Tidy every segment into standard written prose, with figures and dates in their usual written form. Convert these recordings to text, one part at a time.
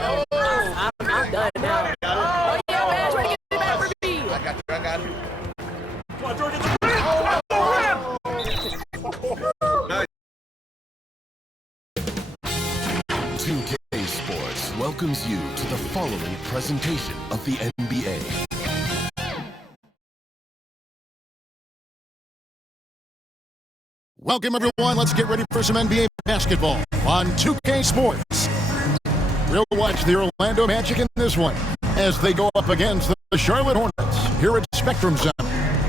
I'm done now. Oh, yeah, man. Try to get it back for me. I got you. Come on, Georgia. Nice. 2K Sports welcomes you to the following presentation of the NBA. Welcome, everyone. Let's get ready for some NBA basketball on 2K Sports. We'll watch the Orlando Magic in this one as they go up against the Charlotte Hornets here at Spectrum Center.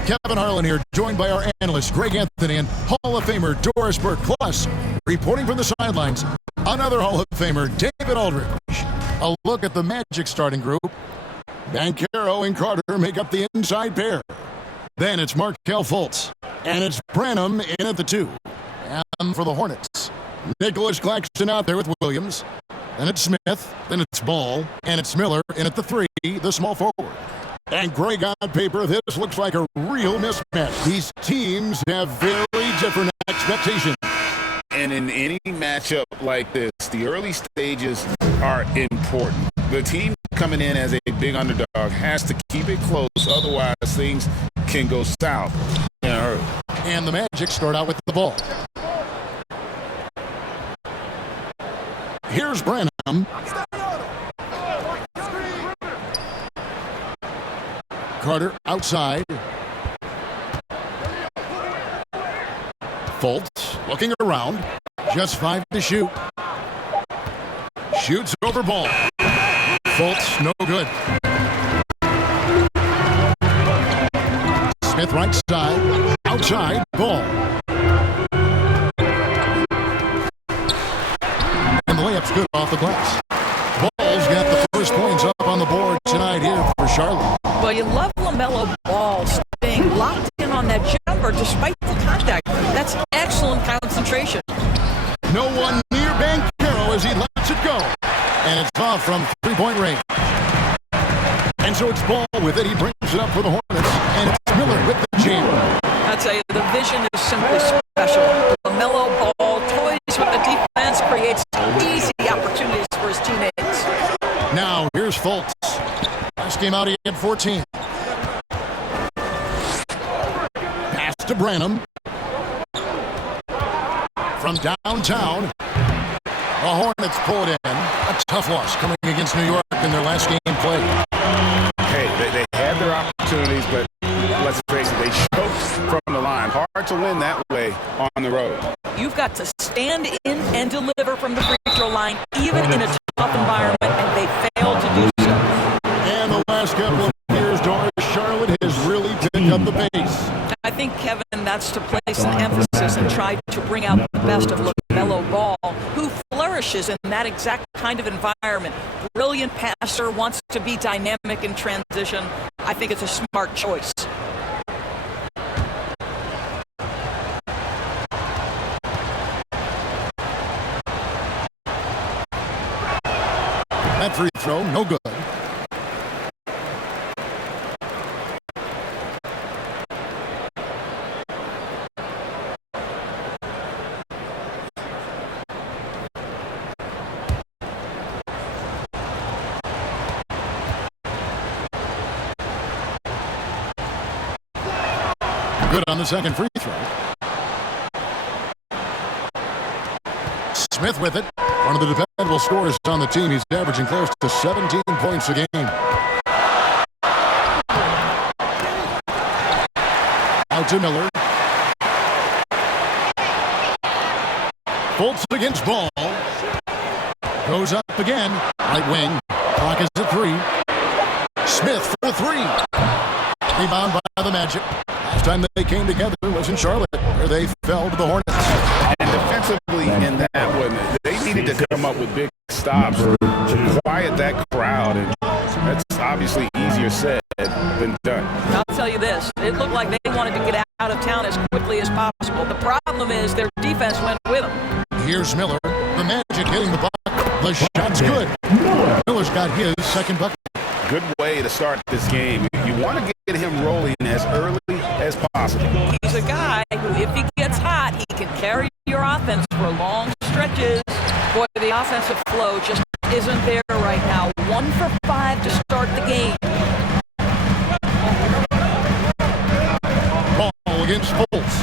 Kevin Harlan here, joined by our analyst Greg Anthony and Hall of Famer Doris Burke. Plus, reporting from the sidelines, another Hall of Famer, David Aldridge. A look at the Magic starting group. Banchero and Carter make up the inside pair. Then it's Markelle Fultz, and it's Branham in at the 2. And for the Hornets, Nicholas Claxton out there with Williams. Then it's Smith, then it's Ball, and it's Miller in at the 3, the small forward. And Greg, on paper, this looks like a real mismatch. These teams have very different expectations. And in any matchup like this, the early stages are important. The team coming in as a big underdog has to keep it close, otherwise things can go south in a hurry. And the Magic start out with the ball. Here's Branham. Carter outside. Fultz looking around. Just 5 to shoot. Shoots over Ball. Fultz, no good. Smith right side. Outside. Ball. And the layup's good off the glass. Ball's got the first points up on the board tonight here for Charlotte. Well, you love LaMelo Ball staying locked in on that jumper despite the contact. That's excellent concentration. No one near Banchero as he lets it go. And it's off from three-point range. And so it's Ball with it. He brings it up for the Hornets. And it's Miller with the jam. I tell you, the vision is simply special. LaMelo Ball toys with the defense, creates easy opportunities for his teammates. Now, here's Fultz. Last game out, he had 14. Pass to Branham. From downtown, the Hornets pull it in. A tough loss coming against New York in their last game played. Hey, they had their opportunities, but let's face it, they choked from the line. Hard to win that way on the road. You've got to stand in and deliver from the free throw line, even in a tough environment, and they failed to do so. And the last couple of years, Doris, Charlotte has really picked up the pace. I think, Kevin, that's to place an emphasis and try to bring out the best of LaMelo Ball, who flourishes in that exact kind of environment. Brilliant passer, wants to be dynamic in transition. I think it's a smart choice. That free throw, no good. Good on the second free throw. Smith with it. One of the dependable scorers on the team. He's averaging close to 17 points a game. Out to Miller. Fultz against Ball. Goes up again. Right wing. Clock is at 3. Smith for the 3. Rebound by the Magic. Last time they came together was in Charlotte, where they fell to the Hornets. And defensively in that one, they needed to come up with big stops to quiet that crowd. And that's obviously easier said than done. I'll tell you this. It looked like they wanted to get out of town as quickly as possible. The problem is their defense went with them. Here's Miller. The Magic hitting the block. The shot's good. Miller's got his second bucket. Good way to start this game. You want to get him rolling as early as possible. He's a guy who, if he gets hot, he can carry your offense for long stretches. Boy, the offensive flow just isn't there right now. 1 for 5 to start the game. Ball against Fultz.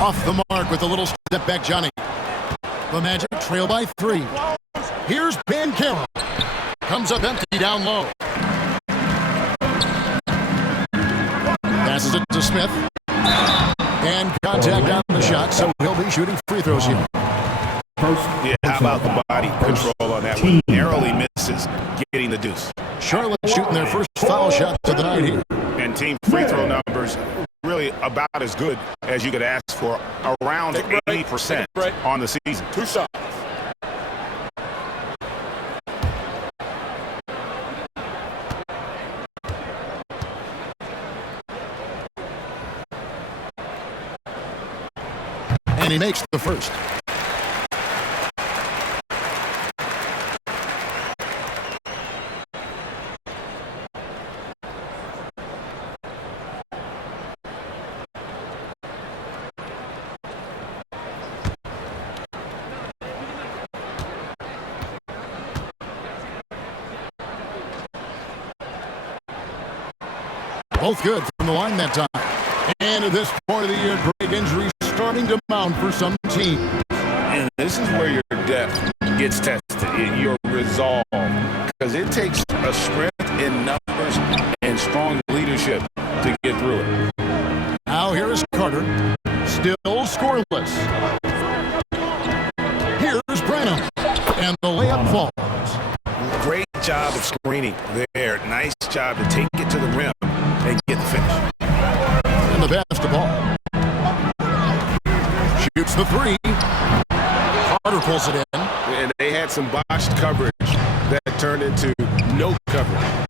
Off the mark with a little step back, Johnny. The Magic trail by 3. Here's Banchero. Comes up empty down low. Passes it to Smith. And contact on the shot, so he'll be shooting free throws here. Yeah, how about the body control on that one? Narrowly misses getting the deuce. Charlotte shooting their first foul shot of the night here. And team free throw numbers really about as good as you could ask for, around 80% on the season. 2 shots. And he makes the first. Both good from the line that time. And at this point of the year, great injuries starting to mount for some teams. And this is where your depth gets tested, your resolve. Because it takes a strength in numbers and strong leadership to get through it. Now here is Carter. Still scoreless. Here's Branham. And the layup falls. Great job of screening there. Nice job to take it to the rim and get the finish. And the basketball. Shoots the 3. Carter pulls it in. And they had some botched coverage that turned into no coverage.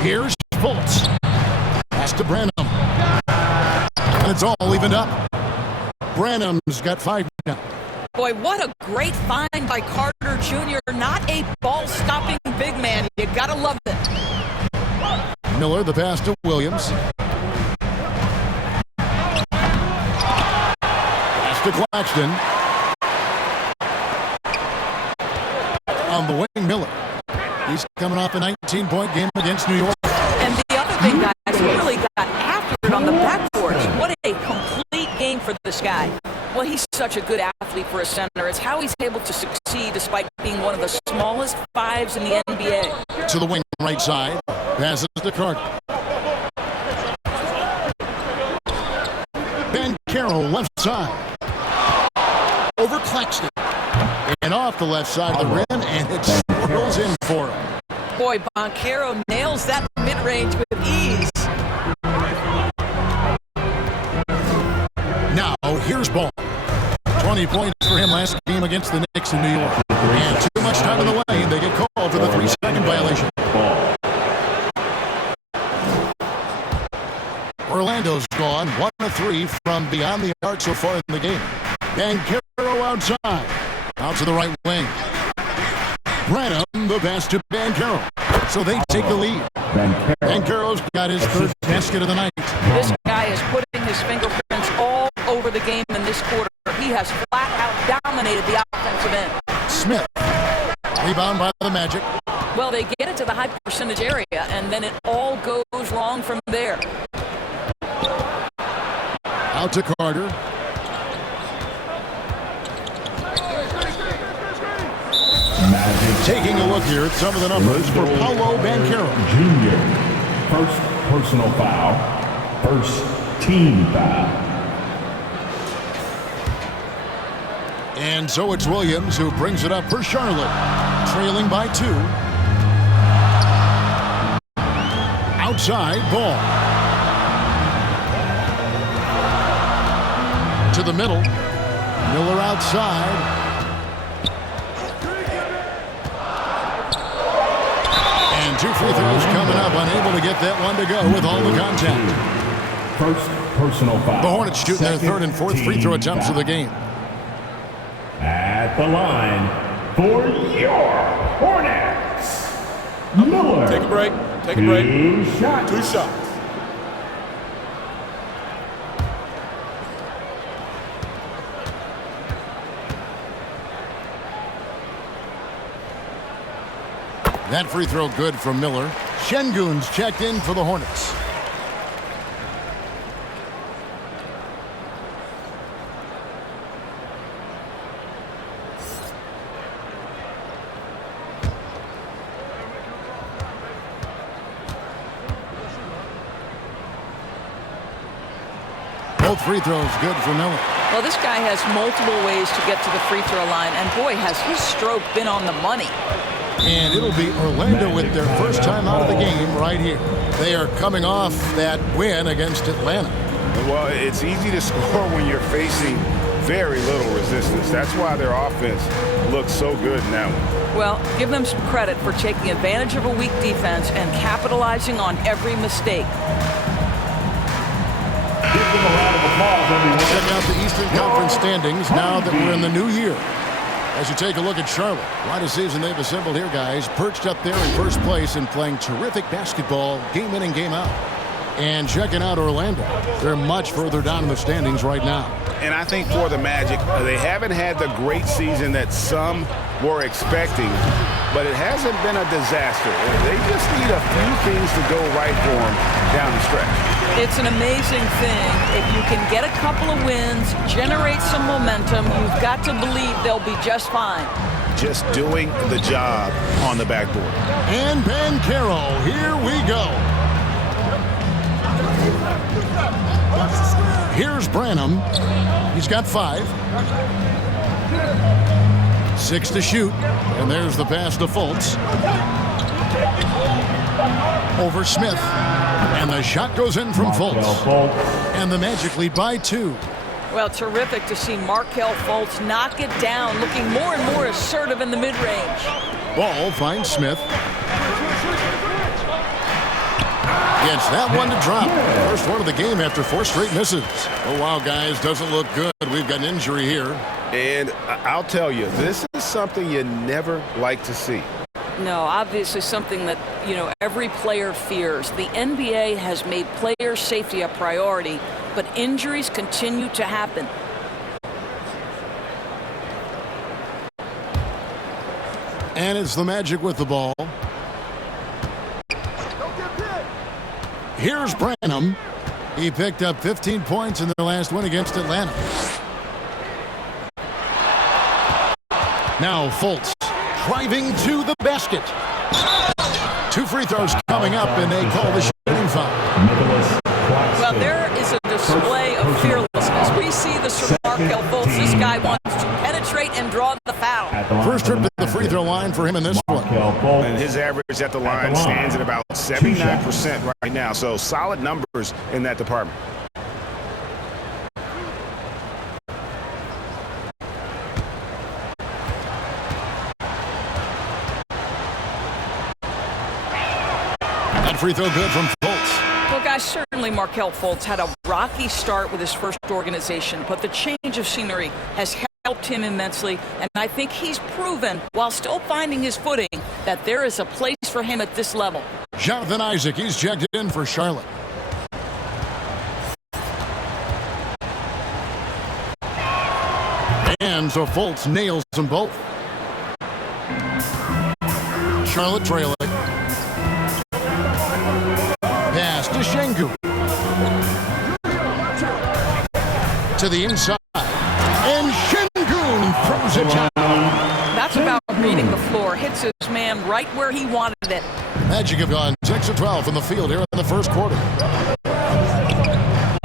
Here's Fultz. Pass to Branham. And it's all evened up. Branham's got 5 now. Boy, what a great find by Carter Jr. Not a ball-stopping big man. You gotta love it. Miller, the pass to Williams. Pass to Claxton. On the wing, Miller. He's coming off a 19-point game against New York. And the other thing, guys, he really got after it on the backboard. What a complete game for this guy. Well, he's such a good athlete for a center. It's how he's able to succeed despite being one of the smallest 5s in the NBA. To the wing right side. Passes to Carter. Banchero left side. Over Claxton. And off the left side of the rim, and it swirls in for him. Boy, Banchero nails that mid-range with ease. Now, here's Ball. 20 points for him last game against the Knicks in New York. And too much time in the lane. They get called for the 3-second violation. Orlando's gone 1 of 3 from beyond the arc so far in the game. Banchero outside. Out to the right wing. Branham, the pass to Banchero. So they take the lead. Banchero's got his 3rd basket of the night. This guy is putting his fingerprints all over the game in this quarter. He has flat out dominated the offensive end. Smith. Rebound by the Magic. Well, they get it to the high percentage area, and then it all goes wrong from there. Out to Carter. Taking a look here at some of the numbers for Paolo Banchero. Jr. First personal foul. First team foul. And so it's Williams who brings it up for Charlotte. Trailing by 2. Outside Ball. To the middle. Miller outside. And 2 free throws coming up. Unable to get that one to go with all the contact. First personal foul. The Hornets shooting their 3rd and 4th free throw attempts of the game. At the line for your Hornets, Miller. Take a break. Take a break. 2 shots. 2 shots. That free throw good from Miller. Şengün's checked in for the Hornets. Both free throws good for Miller. Well, this guy has multiple ways to get to the free throw line, and boy, has his stroke been on the money. And it'll be Orlando with their first time out of the game right here. They are coming off that win against Atlanta. Well, it's easy to score when you're facing very little resistance. That's why their offense looks so good in that one. Well, give them some credit for taking advantage of a weak defense and capitalizing on every mistake. Give them a round of applause, everyone. Check out the Eastern Conference standings now that we're in the new year. As you take a look at Charlotte, what a season they've assembled here, guys. Perched up there in first place and playing terrific basketball game in and game out. And checking out Orlando. They're much further down in the standings right now. And I think for the Magic, they haven't had the great season that some were expecting, but it hasn't been a disaster. They just need a few things to go right for them down the stretch. It's an amazing thing. If you can get a couple of wins, generate some momentum, you've got to believe they'll be just fine. Just doing the job on the backboard. And Banchero, here we go. Here's Branham. He's got 5. 6 to shoot. And there's the pass to Fultz. Over Smith. And the shot goes in from Fultz. And the Magic lead by 2. Well, terrific to see Markelle Fultz knock it down, looking more and more assertive in the mid-range. Ball finds Smith. Gets that one to drop. First one of the game after 4 straight misses. Oh, wow, guys, doesn't look good. We've got an injury here. And I'll tell you, this is something you never like to see. No, obviously something that, every player fears. The NBA has made player safety a priority, but injuries continue to happen. And it's the Magic with the ball. Here's Branham. He picked up 15 points in their last win against Atlanta. Now Fultz driving to the basket. 2 free throws coming up, and they call the shooting foul. Well, there is a display of fearlessness. We see this from Markelle Fultz. This guy wants to penetrate and draw the foul. First trip to the free throw line for him in this one. And his average at the line stands at about 79% right now, so solid numbers in that department. That free throw good from Fultz. Well, guys, certainly Markelle Fultz had a rocky start with his first organization, but the change of scenery has helped him immensely, and I think he's proven, while still finding his footing, that there is a place for him at this level. Jonathan Isaac, he's checked in for Charlotte. And so Fultz nails them both. Charlotte trailing. Pass to Şengün. To the inside. And Şengün throws it down. That's about reading the floor. Hits his man right where he wanted it. Magic have gone 6 of 12 from the field here in the first quarter.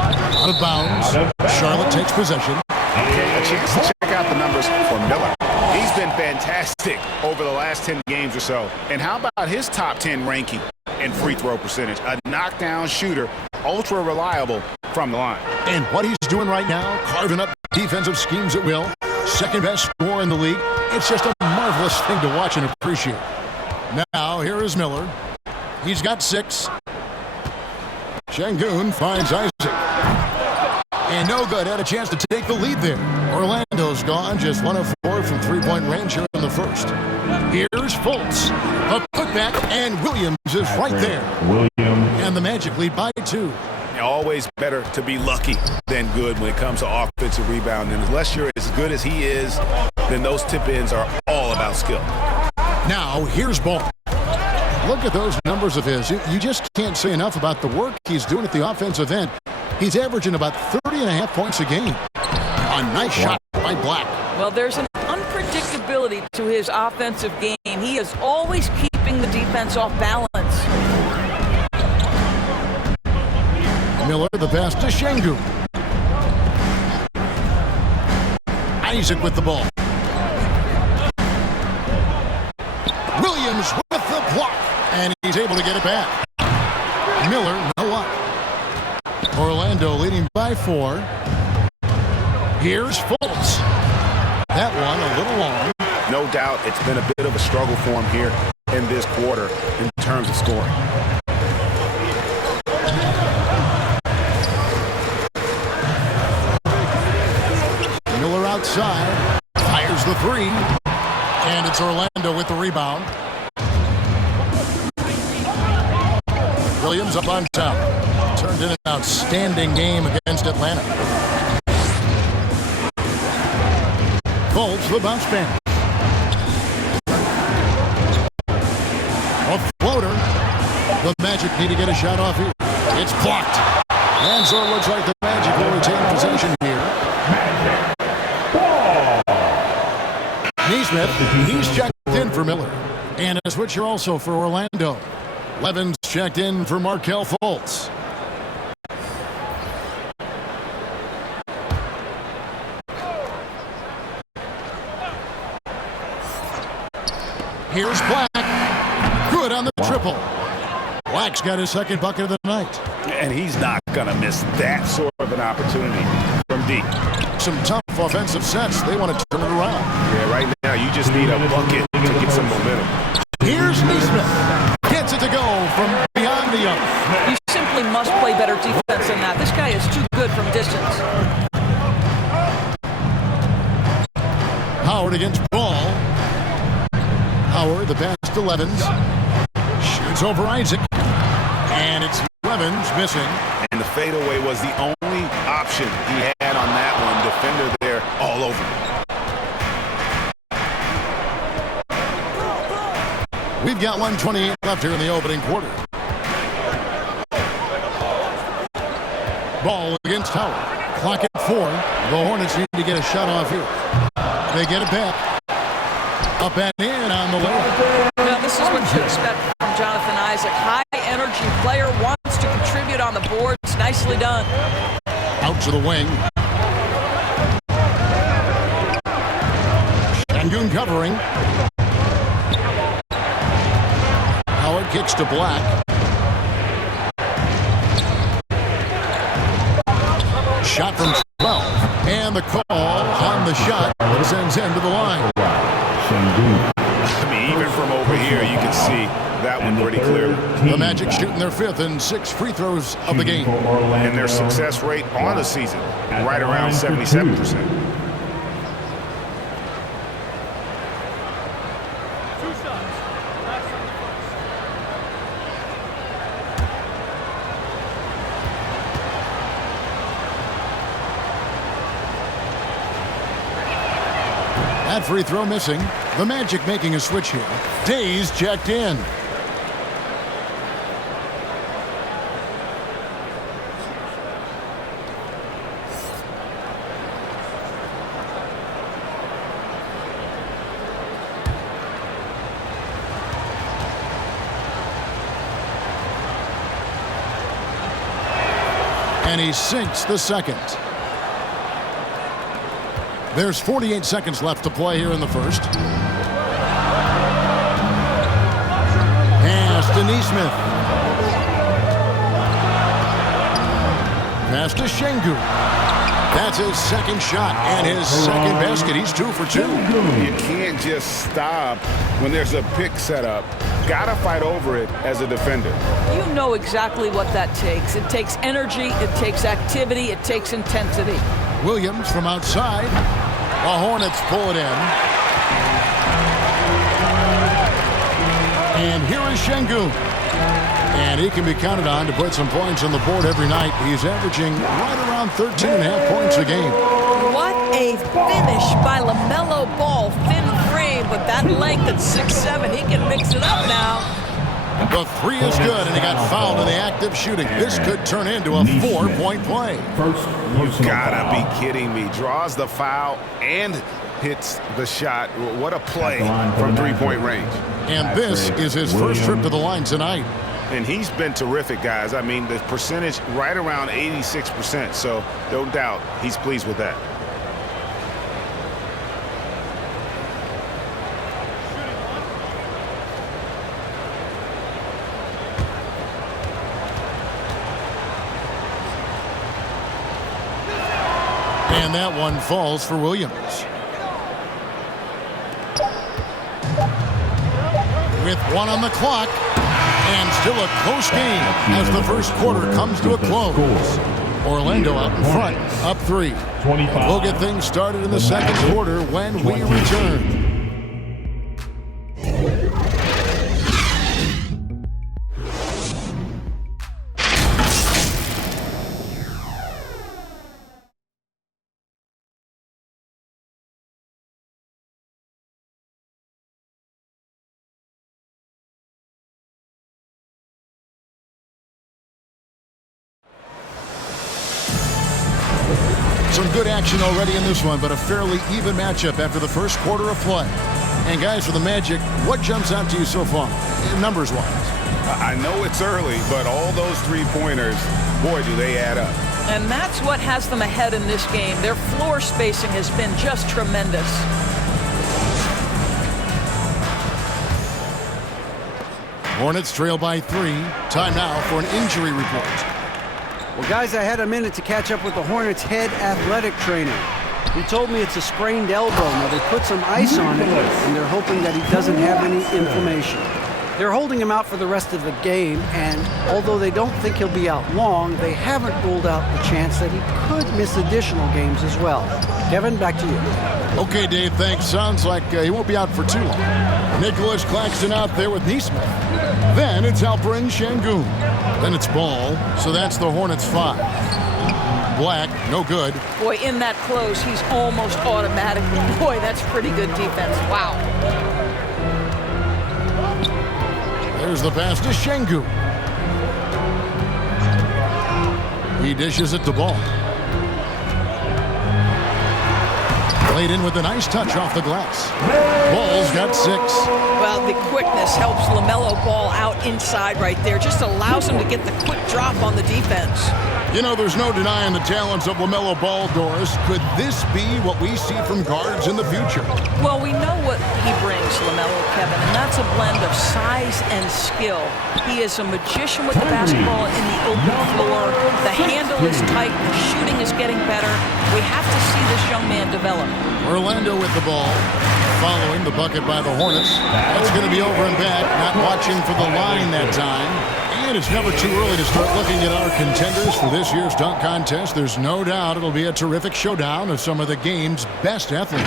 Out of bounds. Charlotte takes possession. Okay, a chance to check out the numbers for Miller. He's been fantastic over the last 10 games or so. And how about his top 10 ranking in free throw percentage? A knockdown shooter, ultra reliable from the line. And what he's doing right now, carving up defensive schemes at will. Second best scorer in the league. It's just a marvelous thing to watch and appreciate. Now, here is Miller. He's got 6. Şengün finds Isaac. And no good. Had a chance to take the lead there. Orlando's gone. Just 1 of 4 from three-point range here in the first. Here's Fultz. A putback, and Williams is right there. And the Magic lead by 2. Always better to be lucky than good when it comes to offensive rebounding. And unless you're as good as he is, then those tip-ins are all about skill. Now, here's Ball. Look at those numbers of his. You just can't say enough about the work he's doing at the offensive end. He's averaging about 30.5 points a game. A nice shot by Black. Well, there's an unpredictability to his offensive game. He is always keeping the defense off balance. Miller, the pass to Şengün. Isaac with the ball. Williams with the block. And he's able to get it back. Miller, no luck. Orlando leading by 4. Here's Fultz. That one a little long. No doubt it's been a bit of a struggle for him here in this quarter in terms of scoring. Miller outside. Fires the 3. And it's Orlando with the rebound. Williams up on top. Turned in an outstanding game against Atlanta. Fultz the bounce back. A floater. The Magic need to get a shot off here. It's blocked. And so it looks like the Magic will retain possession here. Neesmith, he's checked in for Miller. And a switcher also for Orlando. Levin's checked in for Markelle Fultz. Here's Black. Good on the triple. Black's got his second bucket of the night. And he's not going to miss that sort of an opportunity from deep. Some tough offensive sets. They want to turn it around. Yeah, right now you just need a bucket to get some momentum. Here's Neesmith. Gets it to go from beyond the arc. You simply must play better defense than that. This guy is too good from distance. Howard against Ball. Howard, the pass to Levins. Shoots over Isaac. And it's Levins missing. And the fadeaway was the only option he had on that one. Defender there all over. We've got 1:28 left here in the opening quarter. Ball against Howard. Clock at 4. The Hornets need to get a shot off here. They get it back. Up and in on the layup. Now, this is what you expect from Jonathan Isaac. High-energy player, wants to contribute on the boards. Nicely done. Out to the wing. Şengün covering. Howard kicks to Black. Shot from 12. And the call on the shot sends him to the line. I mean, even from over here, you can see that one pretty clearly. The Magic shooting their 5th and 6th free throws of the game. And their success rate on the season, right around 77%. That free throw missing. The Magic making a switch here. Days checked in. And he sinks the second. There's 48 seconds left to play here in the first. Pass to Neesmith. Pass to Şengün. That's his second shot and his second basket. He's 2 for 2. You can't just stop when there's a pick set up. Gotta fight over it as a defender. You know exactly what that takes. It takes energy, it takes activity, it takes intensity. Williams from outside. The Hornets pull it in. And here is Şengün. And he can be counted on to put some points on the board every night. He's averaging right around 13.5 points a game. What a finish by LaMelo Ball. Thin frame, but that length at 6'7", he can mix it up now. The three is good, and he got fouled in the act of shooting. This could turn into a 4-point play. You gotta be kidding me. Draws the foul and hits the shot. What a play from three-point range. And this is his first trip to the line tonight. And he's been terrific, guys. I mean, the percentage right around 86%, so no doubt he's pleased with that. And that one falls for Williams. With one on the clock, and still a close game as the first quarter comes to a close. Orlando out in front, up 3. We'll get things started in the second quarter when we return. Some good action already in this one, but a fairly even matchup after the first quarter of play. And guys, for the Magic, what jumps out to you so far, numbers-wise? I know it's early, but all those three-pointers, boy, do they add up. And that's what has them ahead in this game. Their floor spacing has been just tremendous. Hornets trail by 3. Time now for an injury report. Well, guys, I had a minute to catch up with the Hornets' head athletic trainer. He told me it's a sprained elbow. Now, they put some ice on it, and they're hoping that he doesn't have any inflammation. They're holding him out for the rest of the game, and although they don't think he'll be out long, they haven't ruled out the chance that he could miss additional games as well. Kevin, back to you. Okay, Dave, thanks. Sounds like he won't be out for too long. Nicholas Claxton out there with Neesmith. Then it's Alperen Şengün. Then it's Ball, so that's the Hornets 5. Black, no good. Boy, in that close, he's almost automatic. Boy, that's pretty good defense. Wow. There's the pass to Şengün. He dishes it to Ball. Played in with a nice touch off the glass. Ball's got 6. Well, the quickness helps LaMelo Ball out inside right there. Just allows him to get the quick drop on the defense. You know, there's no denying the talents of LaMelo Ball, Doris. Could this be what we see from guards in the future? Well, we know what he brings, LaMelo, Kevin, and that's a blend of size and skill. He is a magician with the basketball in the open floor. The handle is tight. The shooting is getting better. We have to see this young man develop. Orlando with the ball, following the bucket by the Hornets. That's going to be over and back. Not watching for the line that time. And it's never too early to start looking at our contenders for this year's dunk contest. There's no doubt it'll be a terrific showdown of some of the game's best athletes.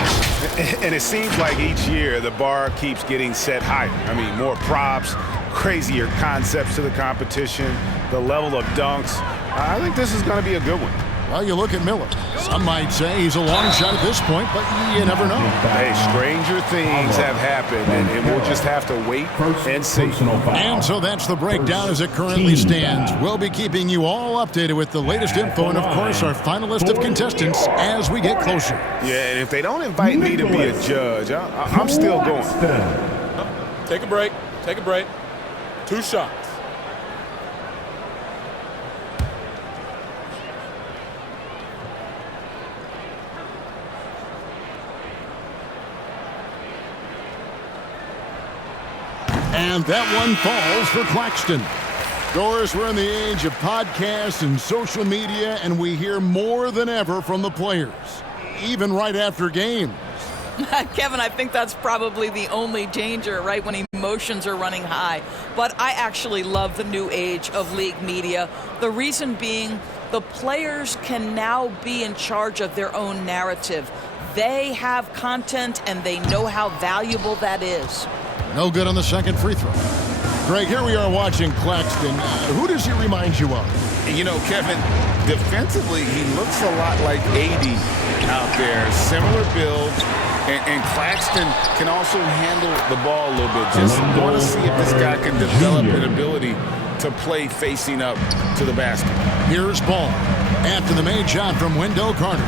And it seems like each year the bar keeps getting set higher. I mean, more props, crazier concepts to the competition, the level of dunks. I think this is going to be a good one. Well, you look at Miller. Some might say he's a long shot at this point, but you never know. Hey, stranger things have happened, and we'll just have to wait and see. And so that's the breakdown as it currently stands. We'll be keeping you all updated with the latest info and, of course, our final list of contestants as we get closer. Yeah, and if they don't invite me to be a judge, I'm still going. Take a break. Take a break. 2 shots. And that one falls for Claxton. Doris, we're in the age of podcasts and social media, and we hear more than ever from the players, even right after games. Kevin, I think that's probably the only danger, right, when emotions are running high. But I actually love the new age of league media. The reason being, the players can now be in charge of their own narrative. They have content, and they know how valuable that is. No good on the second free throw. Greg, here we are watching Claxton. Who does he remind you of? You know, Kevin, defensively, he looks a lot like AD out there. Similar build, And Claxton can also handle the ball a little bit. Just want to see if this guy can develop an ability to play facing up to the basket. Here's Ball after the made shot from Wendell Carter.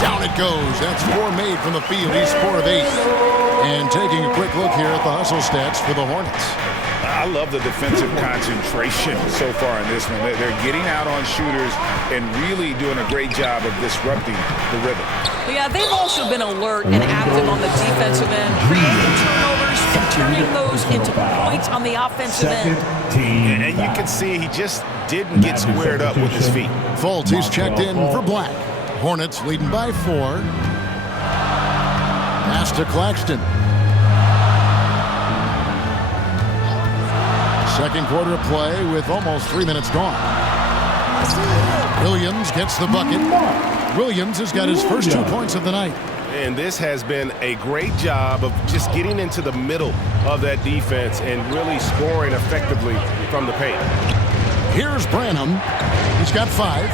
Down it goes. That's 4 made from the field. He's 4 of 8. And taking a quick look here at the hustle stats for the Hornets. I love the defensive concentration so far in this one. They're getting out on shooters and really doing a great job of disrupting the rhythm. Yeah, they've also been alert and active on the defensive end, creating turnovers and turning those into points on the offensive end. And you can see he just didn't get squared up with his feet. Fultz, he's checked in for Black. Hornets leading by 4. Pass to Claxton. Second quarter of play with almost 3 minutes gone. Williams gets the bucket. Williams has got his first 2 points of the night. And this has been a great job of just getting into the middle of that defense and really scoring effectively from the paint. Here's Branham. He's got 5.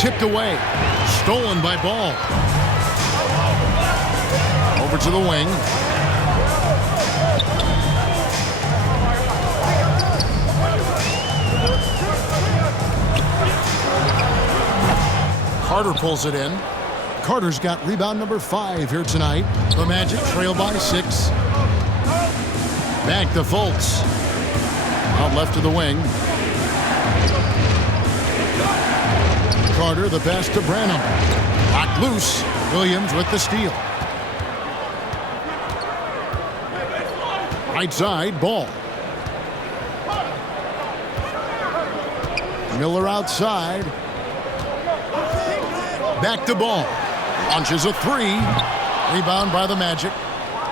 Tipped away. Stolen by Ball. Over to the wing. Carter pulls it in. Carter's got rebound number 5 here tonight. The Magic trail by 6. Back to Fultz. Out left to the wing. Carter, the pass to Branham. Locked loose. Williams with the steal. Right side, Ball. Miller outside. Back to Ball. Launches a 3. Rebound by the Magic.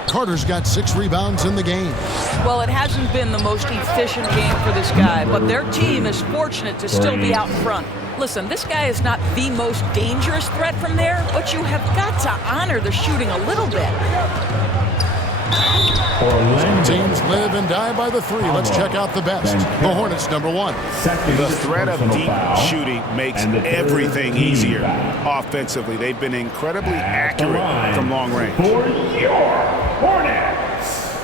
Carter's got 6 rebounds in the game. Well, it hasn't been the most efficient game for this guy, but their team is fortunate to still be out in front. Listen, this guy is not the most dangerous threat from there, but you have got to honor the shooting a little bit. Teams live and die by the 3. Let's check out the best. The Hornets, number 1. The threat of deep shooting makes everything easier offensively. They've been incredibly accurate from long range. For your Hornets,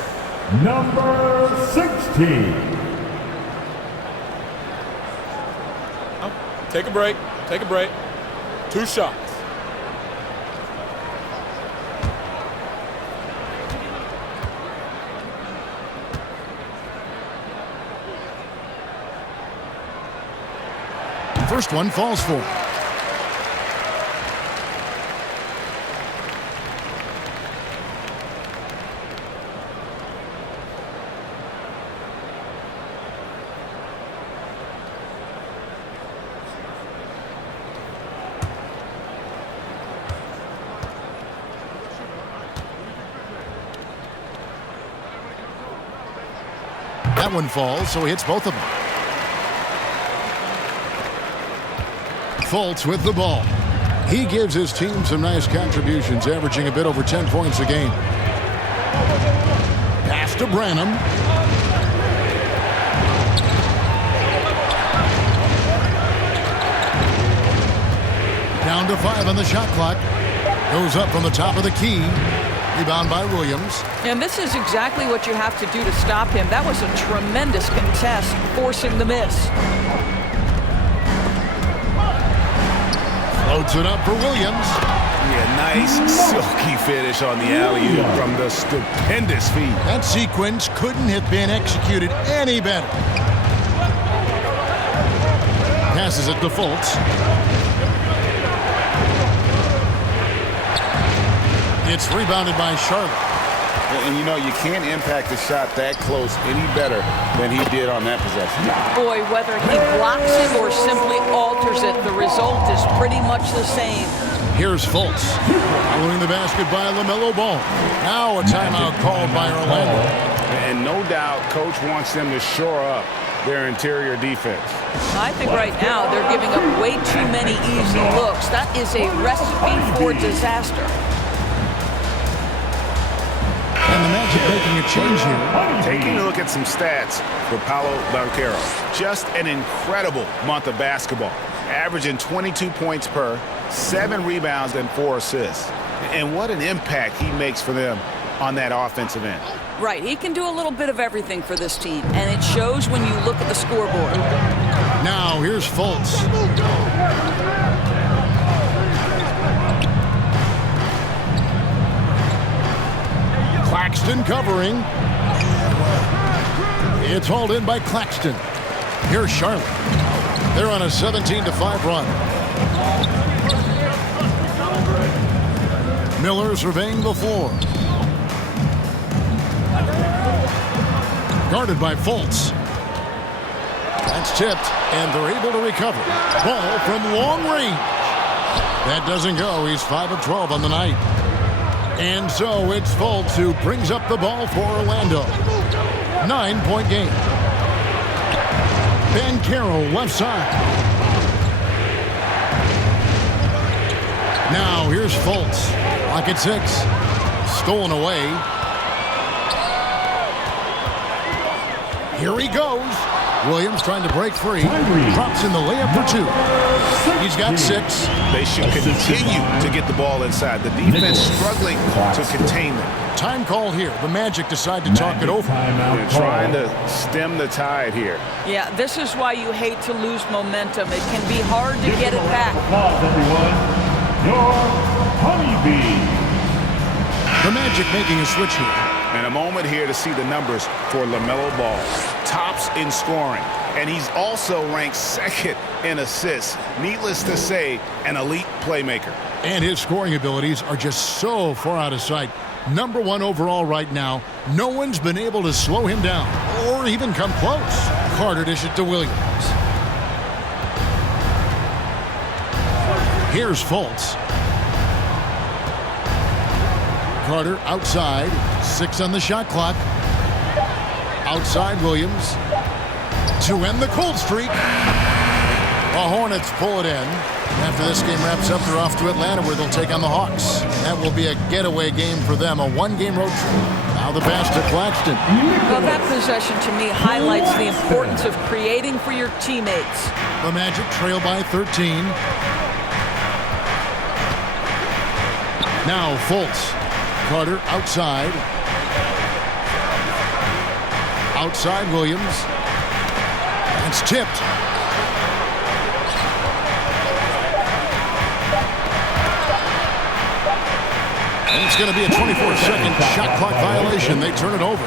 number 16. Take a break. Take a break. 2 shots. First one falls for. That one falls, so he hits both of them. Fultz with the ball. He gives his team some nice contributions, averaging a bit over 10 points a game. Pass to Branham. Down to 5 on the shot clock. Goes up from the top of the key. Rebound by Williams. And this is exactly what you have to do to stop him. That was a tremendous contest, forcing the miss. Floats it up for Williams. Yeah, nice silky finish on the alley-oop from the stupendous feed. That sequence couldn't have been executed any better. Passes it to Fultz. It's rebounded by Charlotte. And you know, you can't impact the shot that close any better than he did on that possession. Boy, whether he blocks it or simply alters it, the result is pretty much the same. Here's Fultz. Following the basket by LaMelo Ball. Now a timeout called by Orlando. And no doubt, Coach wants them to shore up their interior defense. I think right now they're giving up way too many easy looks. That is a recipe for disaster. And the Magic making a change here. Taking a look at some stats for Paolo Banchero. Just an incredible month of basketball. Averaging 22 points per, 7 rebounds, and 4 assists. And what an impact he makes for them on that offensive end. Right, he can do a little bit of everything for this team, and it shows when you look at the scoreboard. Now here's Fultz. Claxton covering. It's hauled in by Claxton. Here's Charlotte. They're on a 17-5 run. Miller surveying the floor. Guarded by Fultz. That's tipped, and they're able to recover. Ball from long range. That doesn't go. He's 5 of 12 on the night. And so it's Fultz who brings up the ball for Orlando. 9-point game. Banchero left side. Now here's Fultz. Lock at 6. Stolen away. Here he goes. Williams trying to break free. Drops in the layup for 2. He's got 6. They should continue to get the ball inside. The defense struggling to contain them. Time call here. The Magic decide to talk it over. They're trying to stem the tide here. Yeah, this is why you hate to lose momentum. It can be hard to get it back. Applause, everyone. Your Honeybee. The Magic making a switch here. And a moment here to see the numbers for LaMelo Ball. Tops in scoring. And he's also ranked 2nd in assists. Needless to say, an elite playmaker. And his scoring abilities are just so far out of sight. Number 1 overall right now. No one's been able to slow him down or even come close. Carter dishes to Williams. Here's Fultz. Carter outside. 6 on the shot clock. Outside Williams. To end the cold streak. The Hornets pull it in. After this game wraps up, they're off to Atlanta where they'll take on the Hawks. That will be a getaway game for them, a 1-game road trip. Now the pass to Claxton. Well, that possession to me highlights the importance of creating for your teammates. The Magic trail by 13. Now Fultz. Carter outside. Outside Williams. It's tipped. And it's going to be a 24-second shot clock violation. They turn it over.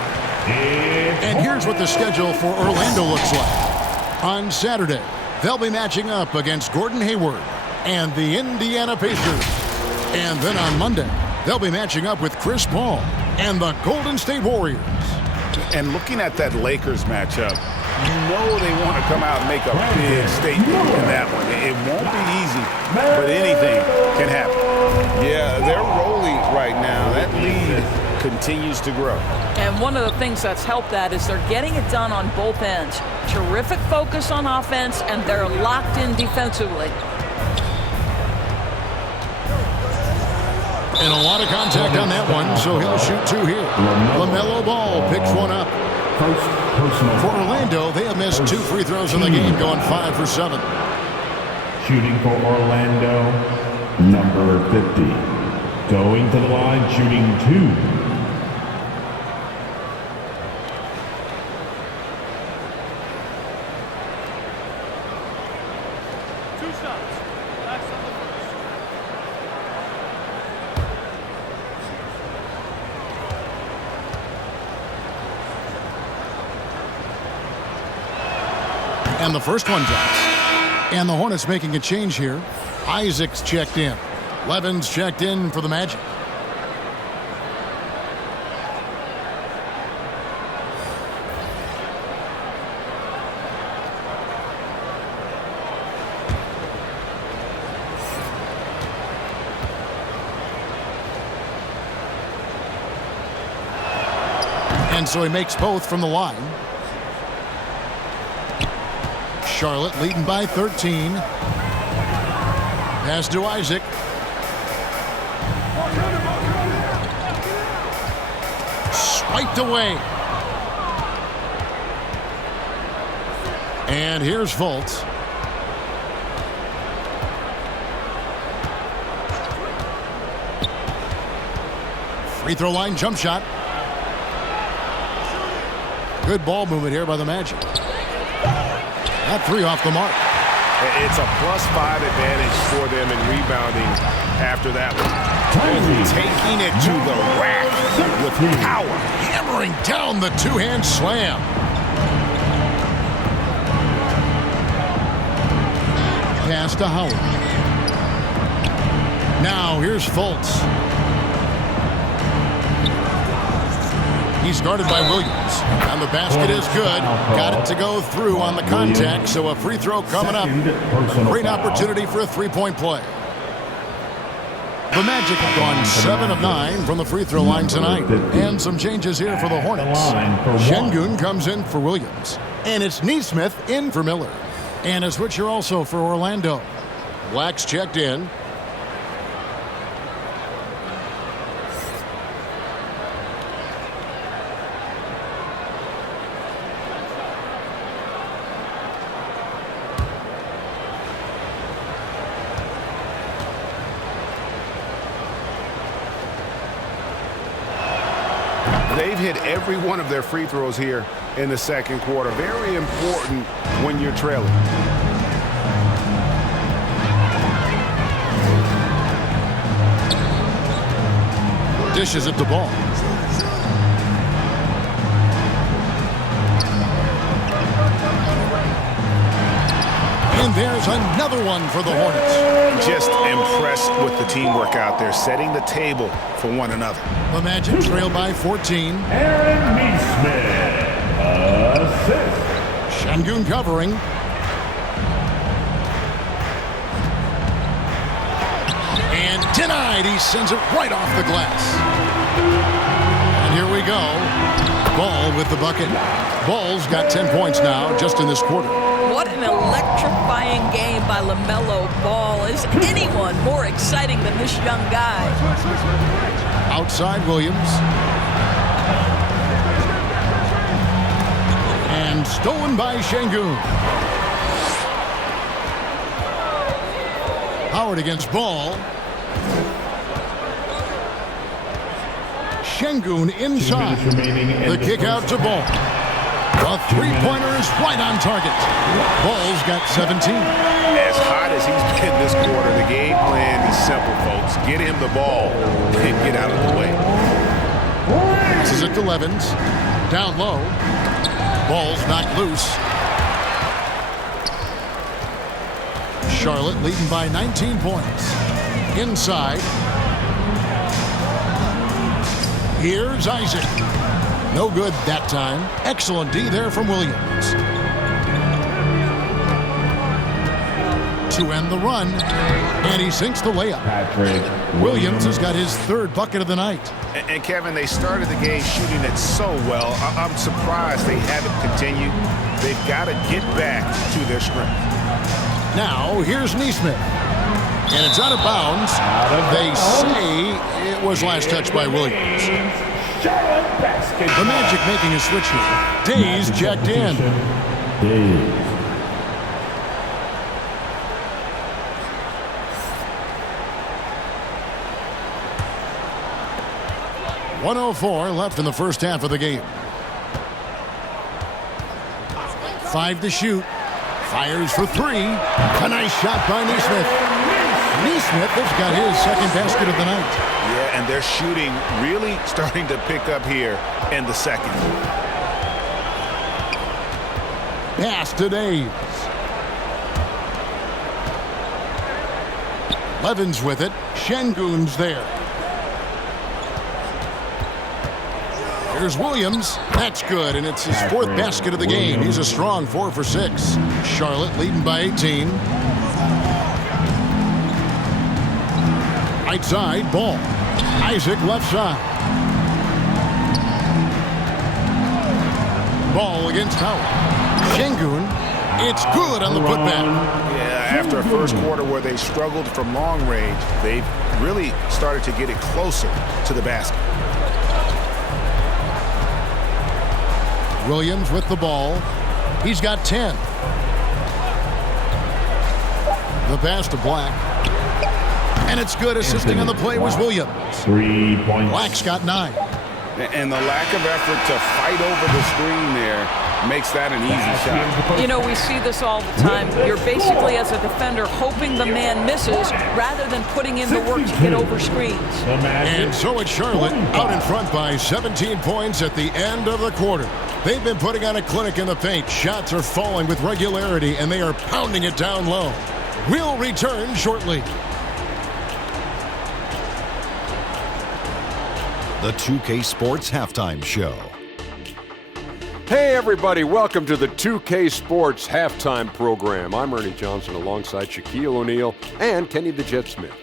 And here's what the schedule for Orlando looks like. On Saturday, they'll be matching up against Gordon Hayward and the Indiana Pacers. And then on Monday, they'll be matching up with Chris Paul and the Golden State Warriors. And looking at that Lakers matchup, you know they want to come out and make a big statement in that one. It won't be easy, but anything can happen. Yeah, they're rolling right now. That lead continues to grow. And one of the things that's helped that is they're getting it done on both ends. Terrific focus on offense, and they're locked in defensively. And a lot of contact on that one, so he'll shoot 2 here. LaMelo Ball picks one up. For Orlando, they have missed 2 free throws in the game, going 5 for 7. Shooting for Orlando, number 50. Going to the line, shooting 2. And the first one drops. And the Hornets making a change here. Isaac's checked in. Levin's checked in for the Magic. And so he makes both from the line. Charlotte leading by 13. Pass to Isaac. Wiped away. And here's Fultz. Free throw line jump shot. Good ball movement here by the Magic. That three off the mark. It's a +5 advantage for them in rebounding after that one. Taking it to the rack with power. Hammering down the two-hand slam. Pass to Howard. Now here's Fultz. He's guarded by Williams. And the basket is good. Got it to go through on the contact, so a free throw coming up. Great opportunity for a three-point play. The Magic have gone 7 of 9 from the free throw line tonight. And some changes here for the Hornets. Şengün comes in for Williams. And it's Nesmith in for Miller. And a switcher also for Orlando. Black's checked in. They've hit every one of their free throws here in the second quarter. Very important when you're trailing. Dishes at the ball. And there's another one for the Hornets. Just impressed with the teamwork out there, setting the table for one another. The Magic trail by 14. Aaron Nesmith, assist. Şengün covering. And denied. He sends it right off the glass. And here we go. Ball with the bucket. Ball's got 10 points now just in this quarter. What an electrifying game by LaMelo Ball. Is anyone more exciting than this young guy? Outside Williams. And stolen by Şengün. Howard against Ball. Şengün inside. The kick out to Ball. A three-pointer is right on target. Ball's got 17. As hot as he's been this quarter, the game plan is simple, folks. Get him the ball and get out of the way. This is it to Levens. Down low. Ball's knocked loose. Charlotte leading by 19 points. Inside. Here's Isaac. No good that time. Excellent D there from Williams. To end the run. And he sinks the layup. Patrick Williams has got his third bucket of the night. And Kevin, they started the game shooting it so well. I'm surprised they haven't continued. They've got to get back to their strength. Now, here's Nesmith. And it's out of bounds. They say it was last touched by Williams. The Magic making a switch here. Days checked in. Days. 1:04 left in the first half of the game. 5 to shoot. Fires for 3. A nice shot by Nesmith. Nesmith has got his second basket of the night. Yeah, and they're shooting really starting to pick up here in the second. Pass to Days. Levens with it. Şengün's there. Here's Williams. That's good, and it's his fourth basket of the game. He's a strong 4 for 6. Charlotte leading by 18. Right side, Ball. Isaac left side. Ball against Howard. Şengün. It's good on the putback. Yeah, after a first quarter where they struggled from long range, they've really started to get it closer to the basket. Williams with the ball. He's got 10. The pass to Black. And it's good. Assisting on the play was Williams. 3 points. Black's got 9. And the lack of effort to fight over the screen there makes that an easy shot. You know, we see this all the time. You're basically, as a defender, hoping the man misses rather than putting in the work to get over screens. And so it's Charlotte out in front by 17 points at the end of the quarter. They've been putting on a clinic in the paint. Shots are falling with regularity, and they are pounding it down low. We'll return shortly. The 2K Sports Halftime Show. Hey everybody, welcome to the 2K Sports Halftime Program. I'm Ernie Johnson alongside Shaquille O'Neal and Kenny the Jet Smith.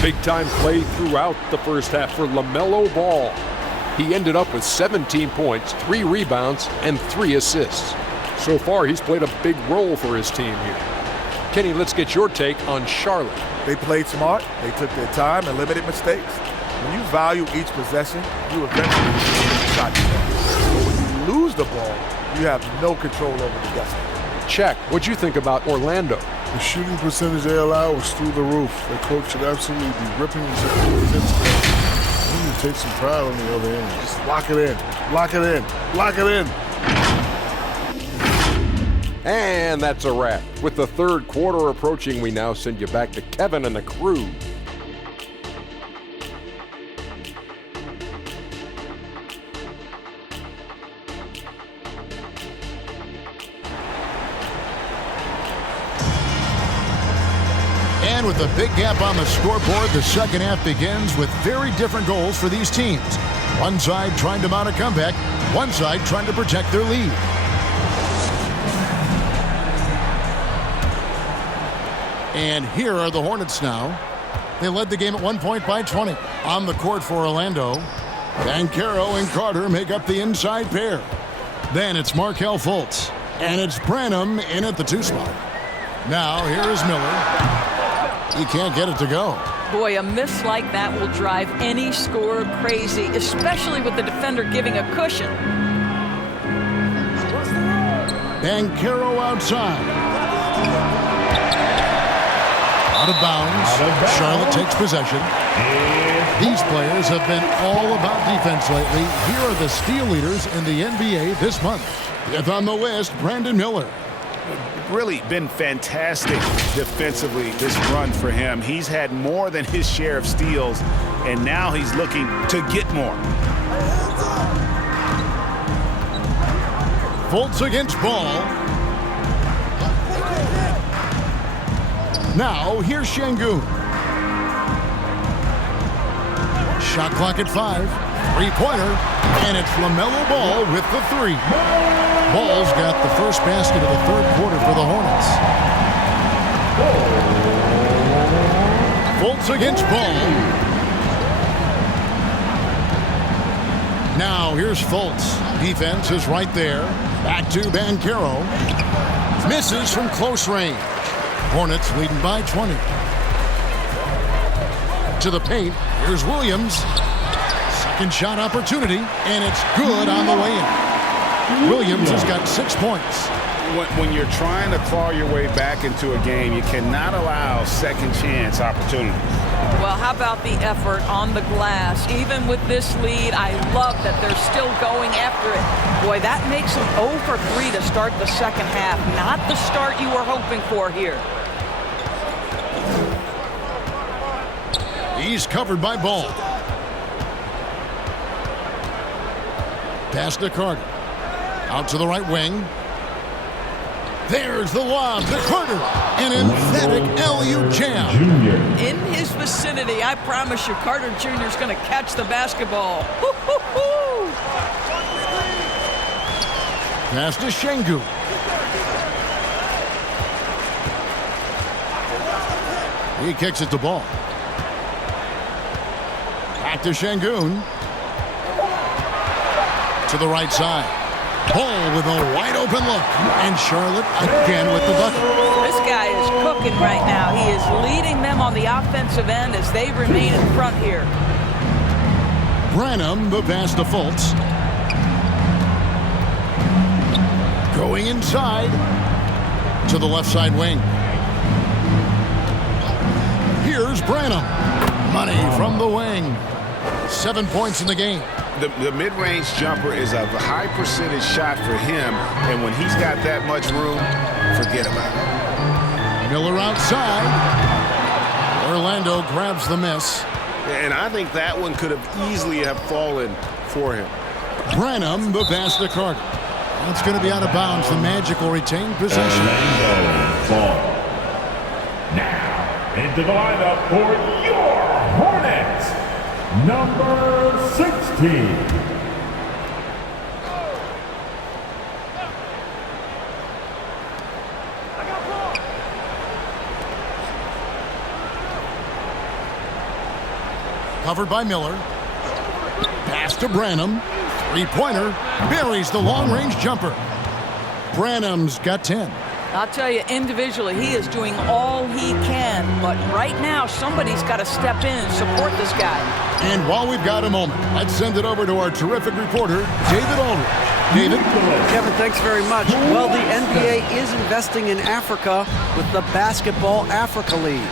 Big time play throughout the first half for LaMelo Ball. He ended up with 17 points, 3 rebounds, and 3 assists. So far, he's played a big role for his team here. Kenny, let's get your take on Charlotte. They played smart. They took their time and limited mistakes. When you value each possession, you eventually get the shot. But when you lose the ball, you have no control over the destiny. Check. What'd you think about Orlando? The shooting percentage they allow was through the roof. The coach should absolutely be ripping his You need to take some pride on the other end. Just lock it in. Lock it in. Lock it in. And that's a wrap. With the third quarter approaching, we now send you back to Kevin and the crew. And with a big gap on the scoreboard, the second half begins with very different goals for these teams. One side trying to mount a comeback, one side trying to protect their lead. And here are the Hornets now. They led the game at 1 point by 20. On the court for Orlando, Banchero and Carter make up the inside pair. Then it's Markelle Fultz. And it's Branham in at the 2 spot. Now here is Miller. He can't get it to go. Boy, a miss like that will drive any scorer crazy, especially with the defender giving a cushion. Banchero outside. Out of bounds. Charlotte takes possession. These players have been all about defense lately. Here are the steal leaders in the NBA this month. Fifth on the list, Brandon Miller. Really been fantastic defensively this run for him. He's had more than his share of steals, and now he's looking to get more. Fultz against Ball. Now here's Şengün. Shot clock at 5. Three-pointer, and it's LaMelo Ball with the 3. Ball's got the first basket of the third quarter for the Hornets. Fultz against Ball. Now here's Fultz. Defense is right there. Back to Banchero. Misses from close range. Hornets leading by 20. To the paint. Here's Williams. Second shot opportunity, and it's good on the way in. Williams has got 6 points. When you're trying to claw your way back into a game, you cannot allow second chance opportunities. Well, how about the effort on the glass? Even with this lead, I love that they're still going after it. Boy, that makes them 0 for 3 to start the second half. Not the start you were hoping for here. He's covered by Ball. Pass to Carter. Out to the right wing. There's the lob to Carter. An emphatic alley-oop jam. In his vicinity, I promise you, Carter Jr. is going to catch the basketball. Pass to Şengün. He kicks it to Ball. Back to Şengün. To the right side. Ball with a wide open look. And Charlotte again with the bucket. This guy is cooking right now. He is leading them on the offensive end as they remain in front here. Branham, the pass to Fultz. Going inside to the left side wing. Here's Branham. Money from the wing. 7 points in the game. The mid-range jumper is a high percentage shot for him, and when he's got that much room, forget about it. Miller outside. Orlando grabs the miss. And I think that one could have easily have fallen for him. Branham, the pass to Carter. That's going to be out of bounds. The Magic will retain possession. Orlando ball. Now into the lineup for your Hornets, number 16. Covered by Miller. Pass to Branham. Three-pointer. Buries the long-range jumper. Branham's got 10. I'll tell you, individually, he is doing all he can. But right now, somebody's got to step in and support this guy. And while we've got a moment, let's send it over to our terrific reporter, David Aldridge. David? Kevin, thanks very much. Well, the NBA is investing in Africa with the Basketball Africa League.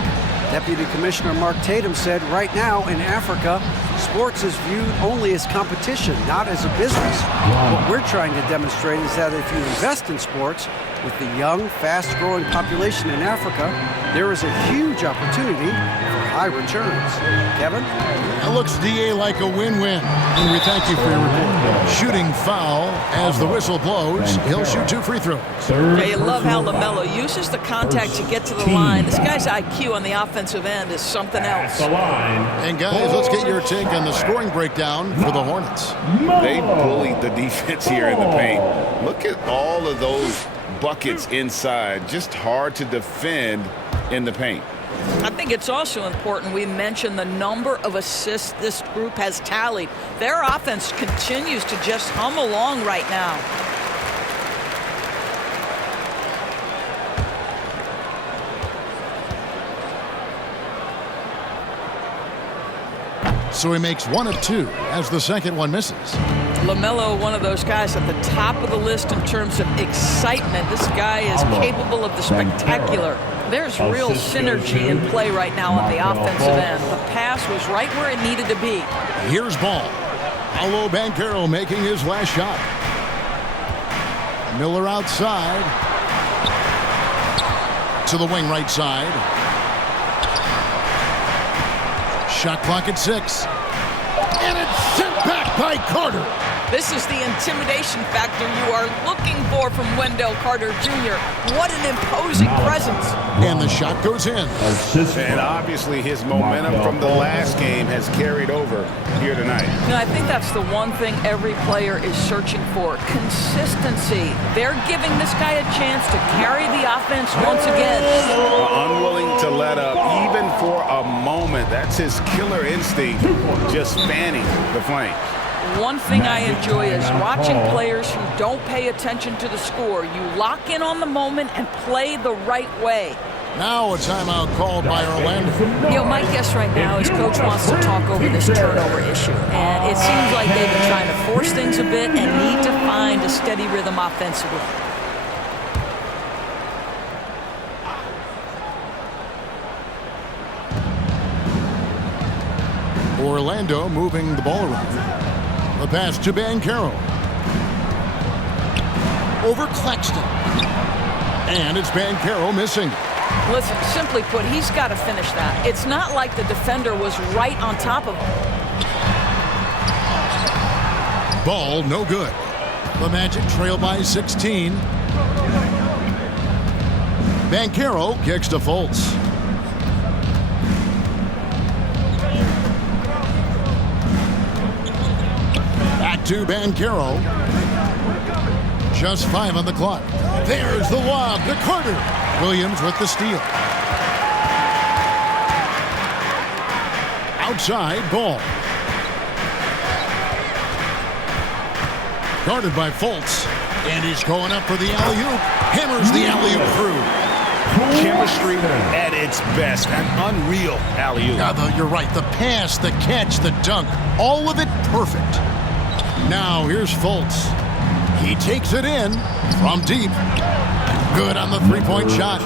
Deputy Commissioner Mark Tatum said right now in Africa, sports is viewed only as competition, not as a business. What we're trying to demonstrate is that if you invest in sports, with the young, fast-growing population in Africa, there is a huge opportunity for high returns. Kevin? It looks, DA, like a win-win. And we thank you for your report. Shooting foul as the whistle blows. He'll shoot 2 free throws. Yeah, you love how LaMelo uses the contact to get to the line. This guy's IQ on the offensive end is something else. And guys, let's get your take on the scoring breakdown for the Hornets. They bullied the defense here in the paint. Look at all of those buckets inside. Just hard to defend in the paint. I think it's also important we mention the number of assists this group has tallied. Their offense continues to just hum along right now. So he makes 1 of 2 as the second one misses. LaMelo, one of those guys at the top of the list in terms of excitement. This guy is capable of the spectacular. There's real synergy in play right now on the offensive end. The pass was right where it needed to be. Here's ball. Paolo Banchero making his last shot. Miller outside. To the wing right side. Shot clock at 6. And it's sent back by Carter. This is the intimidation factor you are looking for from Wendell Carter Jr. What an imposing presence. And the shot goes in. And obviously his momentum from the last game has carried over here tonight. You know, I think that's the one thing every player is searching for. Consistency. They're giving this guy a chance to carry the offense once again. Unwilling to let up even for a moment. That's his killer instinct, just fanning the flame. One thing I enjoy is watching players who don't pay attention to the score. You lock in on the moment and play the right way. Now a timeout called by Orlando. You know, my guess right now is Coach wants to talk over this turnover issue. And it seems like they've been trying to force things a bit and need to find a steady rhythm offensively. Orlando moving the ball around. The pass to Banchero. Over Claxton. And it's Banchero missing. Listen, simply put, he's got to finish that. It's not like the defender was right on top of him. Ball no good. The Magic trail by 16. Banchero kicks to Fultz. Back to Banchero. Just 5 on the clock. There's the lob to Carter. Williams with the steal. Outside ball. Guarded by Fultz. And he's going up for the alley-oop. Hammers the alley-oop through. Chemistry at its best. An unreal alley-oop. You're right. The pass, the catch, the dunk. All of it perfect. Now here's Fultz. He takes it in from deep. Good on the three-point shot.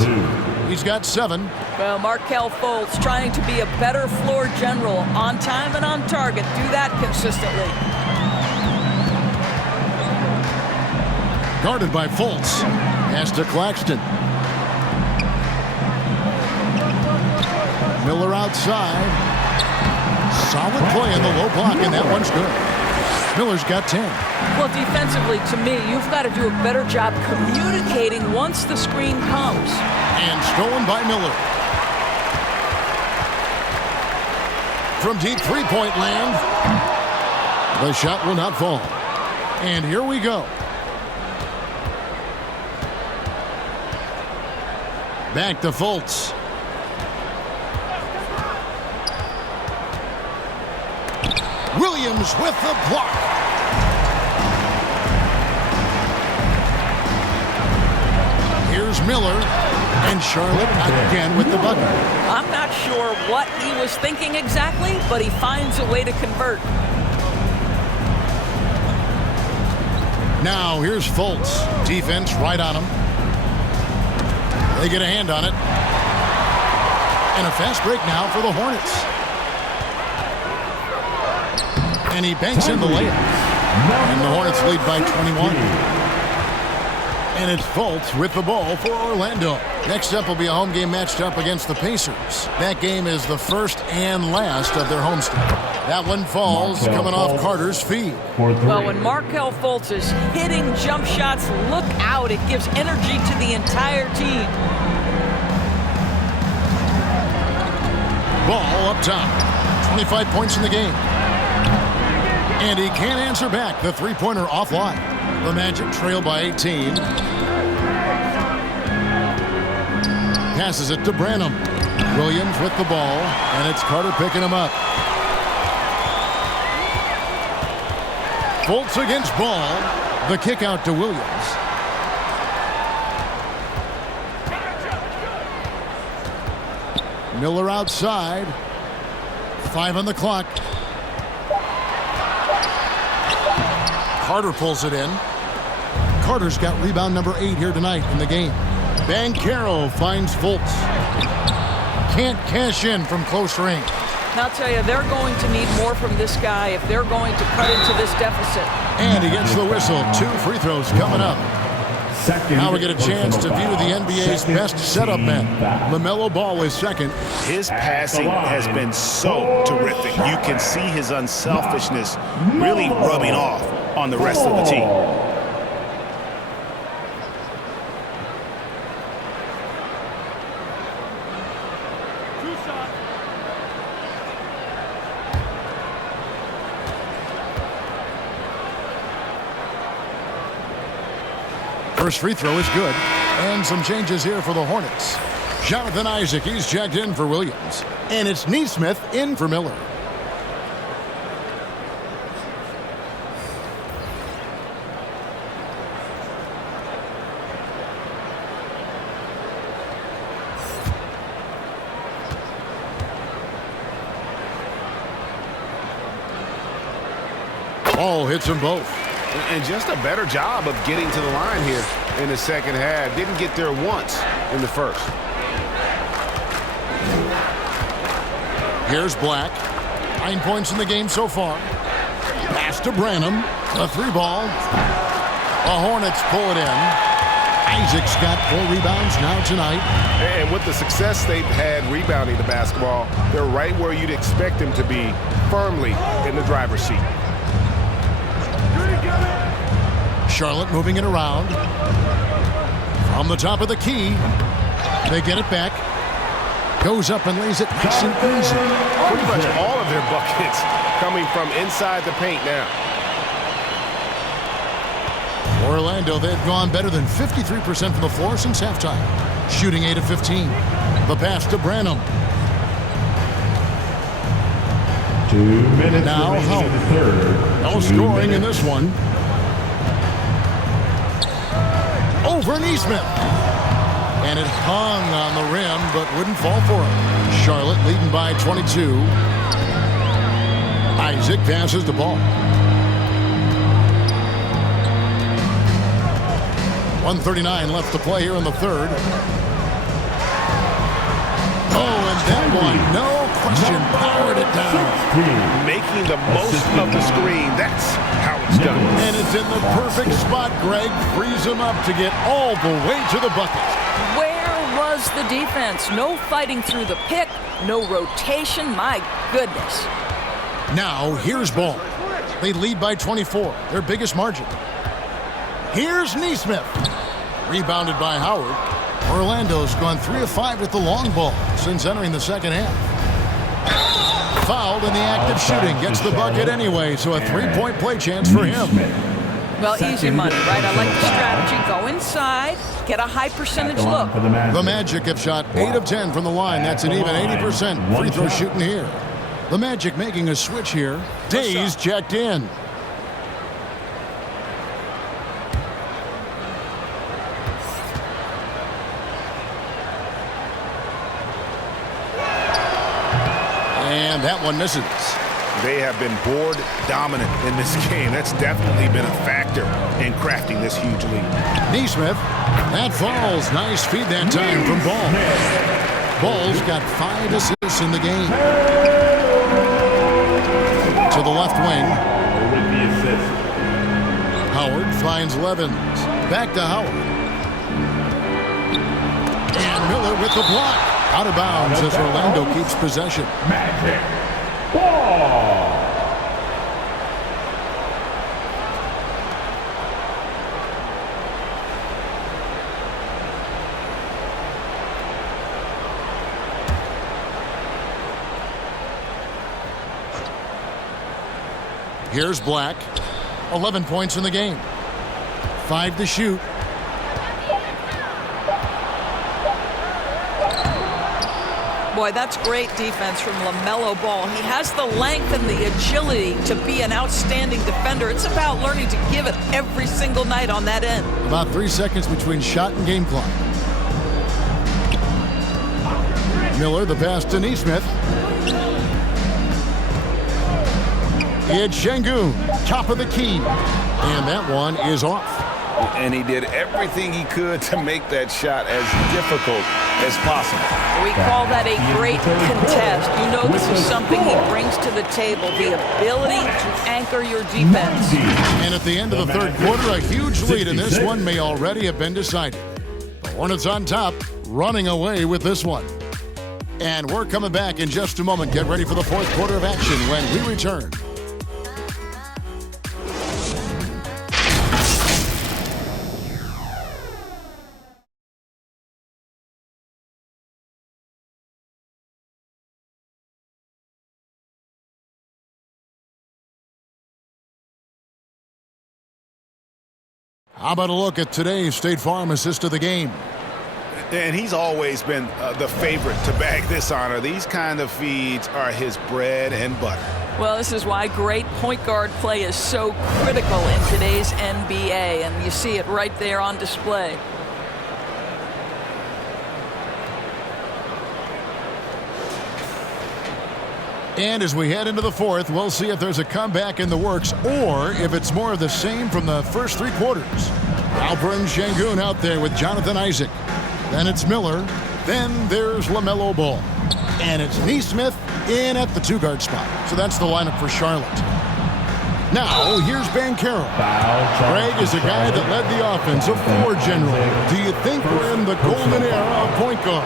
He's got 7. Well, Markelle Fultz trying to be a better floor general, on time and on target. Do that consistently. Guarded by Fultz. Pass to Claxton. Miller outside. Solid play in the low block, and that one's good. Miller's got 10. Well, defensively, to me, you've got to do a better job communicating once the screen comes. And stolen by Miller. From deep three-point land. The shot will not fall. And here we go. Back to Fultz. Williams with the block. Here's Miller, and Charlotte again with the bucket. I'm not sure what he was thinking exactly, but he finds a way to convert. Now here's Fultz. Defense right on him. They get a hand on it. And a fast break now for the Hornets. And he banks in the layup. And the Hornets lead by 21. And it's Fultz with the ball for Orlando. Next up will be a home game matched up against the Pacers. That game is the first and last of their homestand. That one falls coming off Carter's feed. Well, when Markelle Fultz is hitting jump shots, look out. It gives energy to the entire team. Ball up top. 25 points in the game. And he can't answer back. The three-pointer offline. The Magic trail by 18. Passes it to Branham. Williams with the ball, and it's Carter picking him up. Fultz against Ball. The kick out to Williams. Miller outside. 5 on the clock. Carter pulls it in. Carter's got rebound number 8 here tonight in the game. Banchero finds Fultz. Can't cash in from close range. And I'll tell you, they're going to need more from this guy if they're going to cut into this deficit. And he gets the whistle. 2 free throws coming up. Now we get a chance to view the NBA's best setup men. LaMelo Ball is second. His passing has been so terrific. You can see his unselfishness really rubbing off on the rest of the team. First free throw is good. And some changes here for the Hornets. Jonathan Isaac, he's checked in for Williams. And it's Neesmith in for Miller. Ball hits them both. And just a better job of getting to the line here in the second half. Didn't get there once in the first. Here's Black. 9 points in the game so far. Pass to Branham. The 3-ball. The Hornets pull it in. Isaac's got 4 rebounds now tonight. And with the success they've had rebounding the basketball, they're right where you'd expect them to be, firmly in the driver's seat. Charlotte moving it around. From the top of the key. They get it back. Goes up and lays it nice and easy. Pretty much all of their buckets coming from inside the paint now. Orlando, they've gone better than 53% from the floor since halftime. Shooting 8 of 15. The pass to Branham. 2 minutes now remaining in the third. No scoring in this one. Over Neesmith. And it hung on the rim, but wouldn't fall for him. Charlotte leading by 22. Isaac passes the ball. 1:39 left to play here in the third. Oh, and that one, no question, powered it down. Making the most of the screen. That's how it's done. And it's in the perfect spot, Greg. Frees him up to get all the way to the bucket. Where was the defense? No fighting through the pick, no rotation. My goodness. Now, here's ball. They lead by 24, their biggest margin. Here's Neesmith. Rebounded by Howard. Orlando's gone 3 of 5 with the long ball since entering the second half. Fouled in the act of shooting. Gets the bucket anyway, so a 3-point play chance for him. Well, easy money, right? I like the strategy. Go inside, get a high percentage look. The Magic have shot 8 of 10 from the line. That's an even 80% free throw shooting here. The Magic making a switch here. Days checked in. And that one misses. They have been board dominant in this game. That's definitely been a factor in crafting this huge lead. Neesmith, that falls. Nice feed that time from Ball. Ball's got 5 assists in the game. To the left wing. Howard finds Levens. Back to Howard. And Miller with the block. Out of bounds as Orlando keeps possession. Magic ball. Here's Black. 11 points in the game. 5 to shoot. Boy, that's great defense from LaMelo Ball. He has the length and the agility to be an outstanding defender. It's about learning to give it every single night on that end. About 3 seconds between shot and game clock. Miller, the pass to Neesmith. It's Şengün, top of the key. And that one is off. And he did everything he could to make that shot as difficult as possible. We call that a great contest. You know this is something he brings to the table, the ability to anchor your defense. And at the end of the third quarter, a huge lead, and this one may already have been decided. The Hornets on top, running away with this one. And we're coming back in just a moment. Get ready for the fourth quarter of action when we return. How about a look at today's State Farm assist of the game? And he's always been the favorite to bag this honor. These kind of feeds are his bread and butter. Well, this is why great point guard play is so critical in today's NBA, and you see it right there on display. And as we head into the fourth, we'll see if there's a comeback in the works or if it's more of the same from the first 3 quarters. Alperen Şengün out there with Jonathan Isaac. Then it's Miller. Then there's LaMelo Ball. And it's Neesmith in at the 2-guard spot. So that's the lineup for Charlotte. Now, here's Banchero. Greg is a guy that led the offense, a floor general. Do you think we're in the golden era of point guard?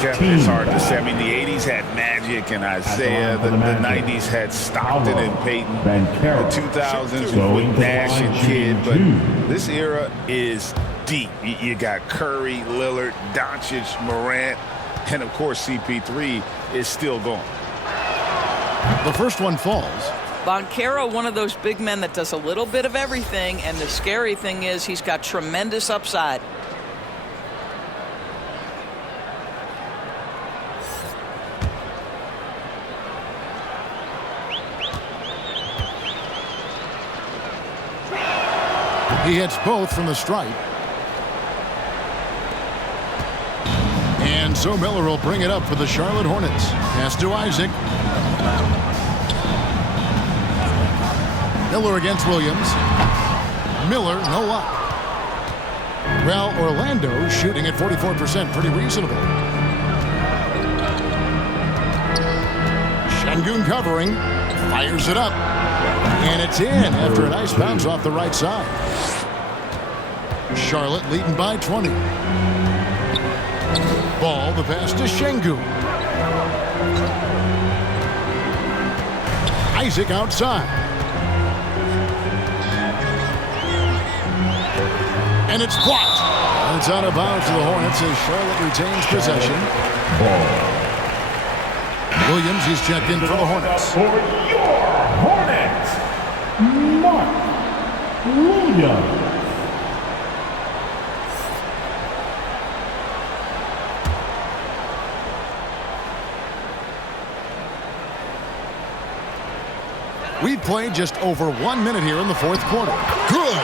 Kevin, it's hard to say. I mean, the 80s had Magic and Isaiah. The 90s had Stockton and Peyton. The 2000s with Nash and Kidd. But this era is deep. You got Curry, Lillard, Doncic, Morant, and, of course, CP3 is still going. The first one falls. Banchero, one of those big men that does a little bit of everything, and the scary thing is he's got tremendous upside. He hits both from the stripe. And so Miller will bring it up for the Charlotte Hornets. Pass to Isaac. Miller against Williams. Miller, no luck. Well, Orlando shooting at 44%, pretty reasonable. Şengün covering, fires it up, and it's in after a nice bounce off the right side. Charlotte leading by 20. Ball, the pass to Şengün. Isaac outside. And it's blocked. And it's out of bounds to the Hornets as Charlotte retains possession. Williams is checked in for the Hornets. For your Hornets, Mark Williams. We've played just over 1 minute here in the fourth quarter. Good.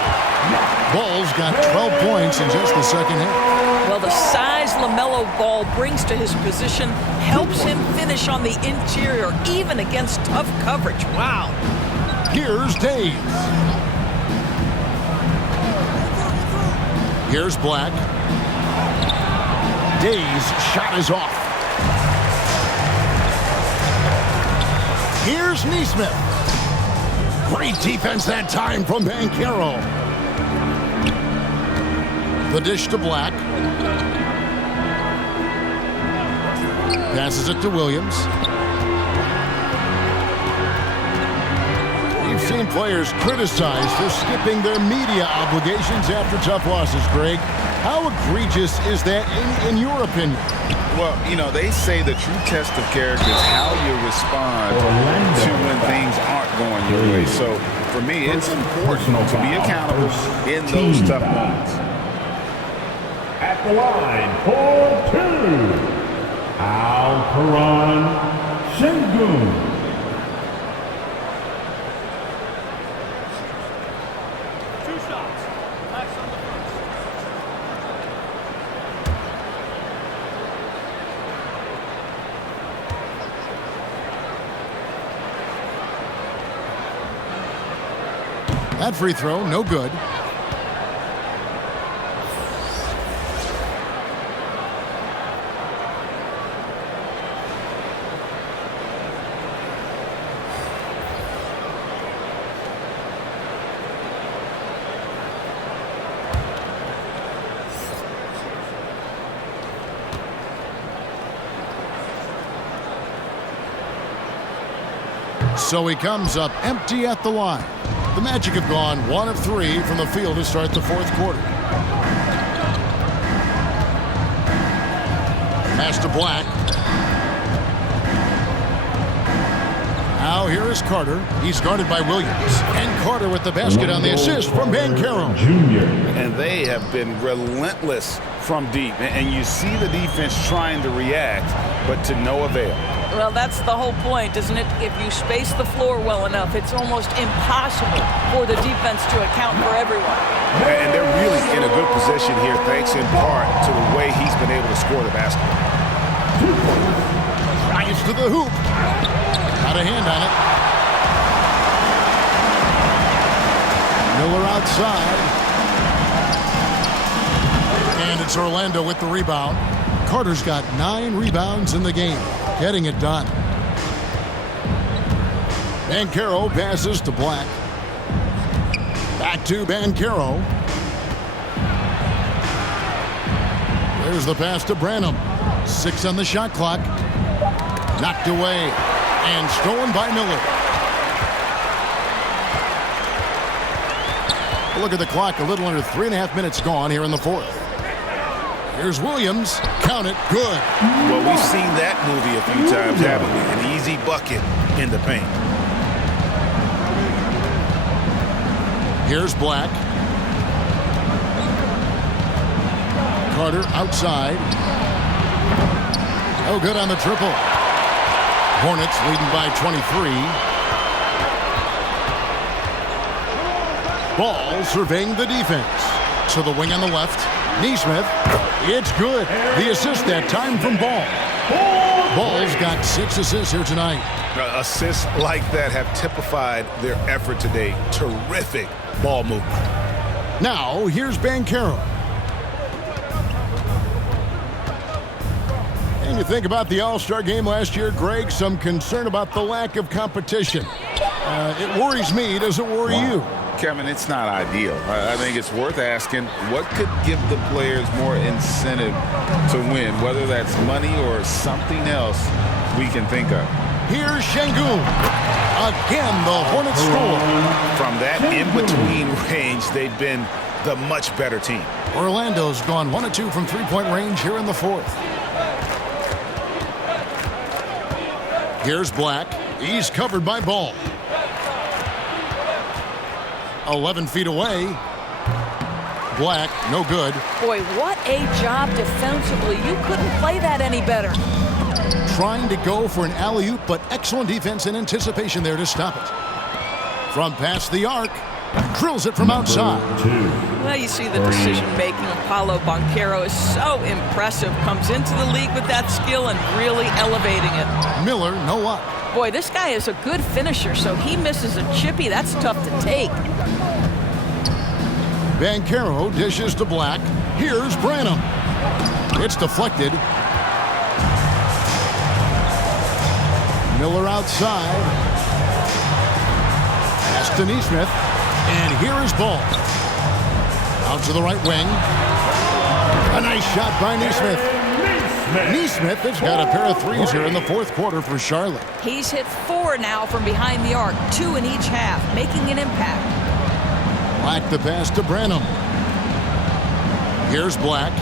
Ball's got 12 points in just the second half. Well, the size LaMelo Ball brings to his position helps him finish on the interior, even against tough coverage. Wow. Here's Days. Here's Black. Days' shot is off. Here's Nesmith. Great defense that time from Banchero. The dish to Black. Passes it to Williams. We've seen players criticized for skipping their media obligations after tough losses, Greg. How egregious is that in your opinion? Well, you know, they say the true test of character is how you respond to when things aren't going your way. So, for me, it's important to be accountable in those tough moments. At the line for two, Alperen Şengün. That free throw, no good. So he comes up empty at the line. The Magic have gone 1 of 3 from the field to start the fourth quarter. Pass to Black. Now here is Carter. He's guarded by Williams. And Carter with the basket on the assist from Banchero. Junior. And they have been relentless from deep. And you see the defense trying to react, but to no avail. Well, that's the whole point, isn't it? If you space the floor well enough, it's almost impossible for the defense to account for everyone. And they're really in a good position here, thanks in part to the way he's been able to score the basketball. Drives to the hoop. Got a hand on it. Miller outside. And it's Orlando with the rebound. Carter's got 9 rebounds in the game. Getting it done. Banchero passes to Black. Back to Banchero. There's the pass to Branham. 6 on the shot clock. Knocked away and stolen by Miller. Look at the clock. A little under 3.5 minutes gone here in the fourth. Here's Williams. Count it. Good. Well, we've seen that movie a few times, haven't we? An easy bucket in the paint. Here's Black. Carter outside. Oh, good on the triple. Hornets leading by 23. Ball surveying the defense. To the wing on the left. Nesmith. It's good. The assist that time from Ball. Ball's got 6 assists here tonight. Assists like that have typified their effort today. Terrific ball movement. Now, here's Banchero. And you think about the All-Star game last year, Greg, some concern about the lack of competition. It worries me. Does it worry you? Kevin, it's not ideal. I think it's worth asking what could give the players more incentive to win, whether that's money or something else we can think of. Here's Şengün. Again, the Hornets score. From that in-between range, they've been the much better team. Orlando's gone 1 of 2 from three-point range here in the fourth. Here's Black. He's covered by Ball. 11 feet away. Black, no good. Boy, what a job defensively. You couldn't play that any better. Trying to go for an alley-oop, but excellent defense and anticipation there to stop it. From past the arc, drills it from outside. Well, you see the decision-making of Paolo Banchero is so impressive. Comes into the league with that skill and really elevating it. Miller, no luck. Boy, this guy is a good finisher, so he misses a chippy. That's tough to take. Banchero dishes to Black. Here's Branham. It's deflected. Miller outside. Pass to Neesmith. And here is Ball. Out to the right wing. A nice shot by Neesmith. Neesmith has got a pair of threes here in the fourth quarter for Charlotte. He's hit 4 now from behind the arc, 2 in each half, making an impact. Black the pass to Branham. Here's Black.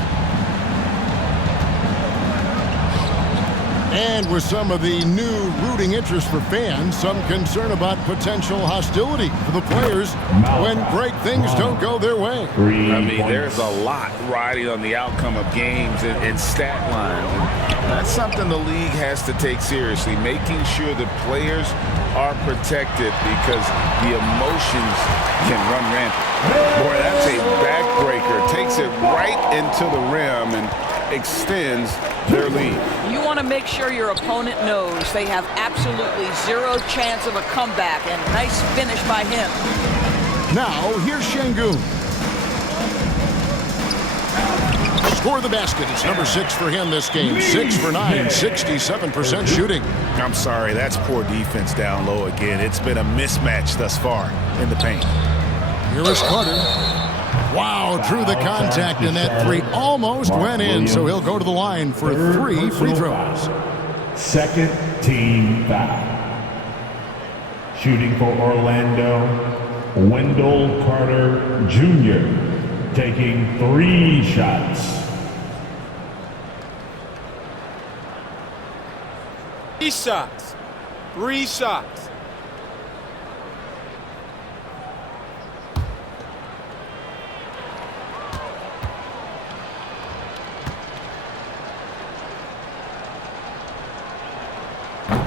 And with some of the new rooting interest for fans, some concern about potential hostility for the players when great things don't go their way. I mean, there's a lot riding on the outcome of games and stat lines. And that's something the league has to take seriously, making sure the players are protected because the emotions can run rampant. Boy, that's a backbreaker. Takes it right into the rim and extends their lead. You want to make sure your opponent knows they have absolutely 0 chance of a comeback, and nice finish by him. Now, here's Şengün. Score the basket. It's number 6 for him this game. 6 for 9, 67% shooting. I'm sorry, that's poor defense down low again. It's been a mismatch thus far in the paint. Here is Carter. Wow, drew the contact, and that 3 almost went in, so he'll go to the line for 3 free throws. Second team foul. Shooting for Orlando, Wendell Carter Jr. taking 3 shots. 3 shots. 3 shots.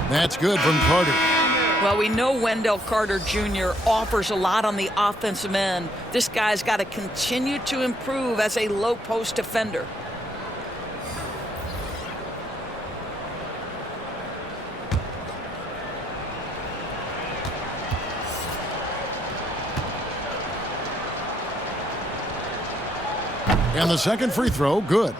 That's good from Carter. Well, we know Wendell Carter Jr. offers a lot on the offensive end. This guy's got to continue to improve as a low-post defender. And the second free throw, good.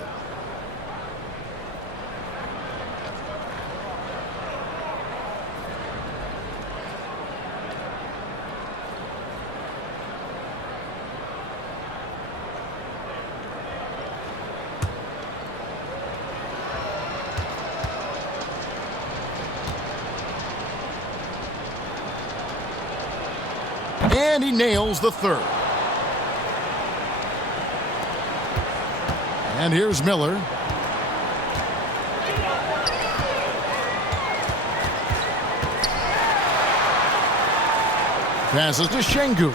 And he nails the third. And here's Miller. Passes to Şengün.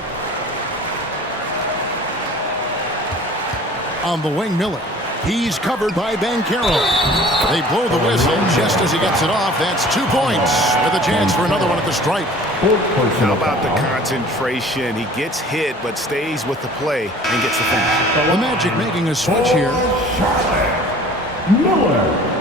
On the wing, Miller. He's covered by Banchero. They blow the whistle just as he gets it off. That's 2 points with a chance for another one at the stripe. How about the concentration? He gets hit but stays with the play and gets the finish. The Magic making a switch here. Miller.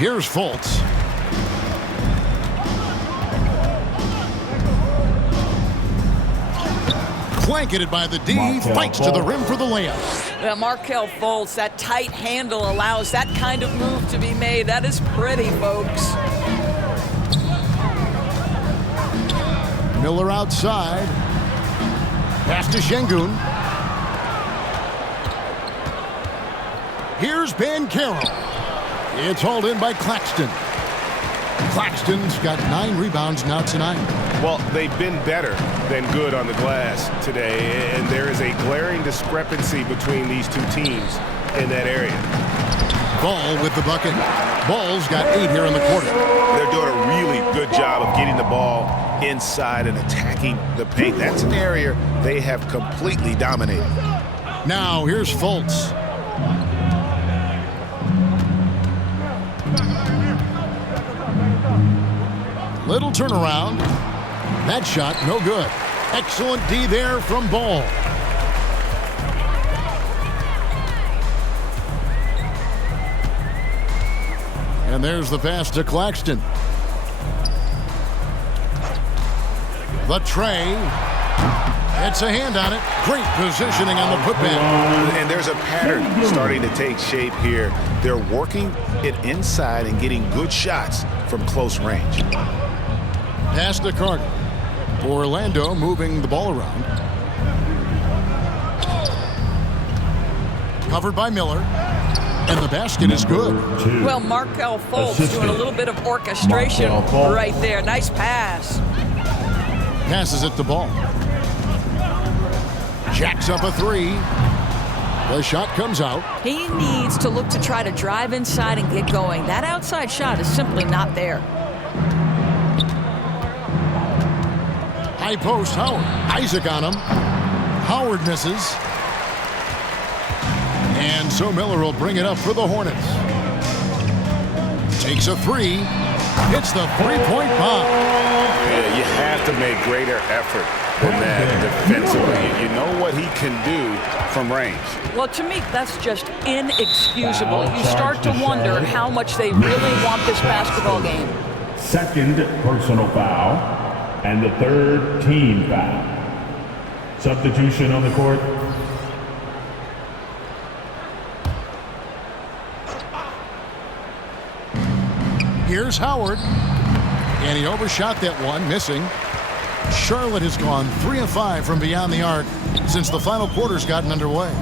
Here's Fultz. Blanketed by the D, fights to the rim for the layup. Well, Markelle Fultz, that tight handle allows that kind of move to be made. That is pretty, folks. Miller outside. Pass to Şengün. Here's Banchero. It's hauled in by Claxton. Claxton's got 9 rebounds now tonight. Well, they've been better than good on the glass today, and there is a glaring discrepancy between these two teams in that area. Ball with the bucket. Ball's got 8 here in the quarter. They're doing a really good job of getting the ball inside and attacking the paint. That's an area they have completely dominated. Now here's Fultz. Little turnaround. That shot, no good. Excellent D there from Ball. And there's the pass to Claxton. The tray. It's a hand on it. Great positioning on the putback. And there's a pattern starting to take shape here. They're working it inside and getting good shots from close range. Pass to Carter. Orlando moving the ball around. Covered by Miller. And the basket is good. Well, Markelle Fultz doing a little bit of orchestration right there. Nice pass. Passes it to Ball. Jacks up a 3. The shot comes out. He needs to look to try to drive inside and get going. That outside shot is simply not there. High post, Howard. Isaac on him. Howard misses. And so Miller will bring it up for the Hornets. Takes a 3. Hits the three-point bomb. Yeah, you have to make greater effort than that defensively. You know what he can do from range. Well, to me, that's just inexcusable. You start to wonder how much they really want this basketball game. Second personal foul and the third team foul. Substitution on the court. Here's Howard. And he overshot that one, missing. Charlotte has gone 3 of 5 from beyond the arc since the final quarter's gotten underway.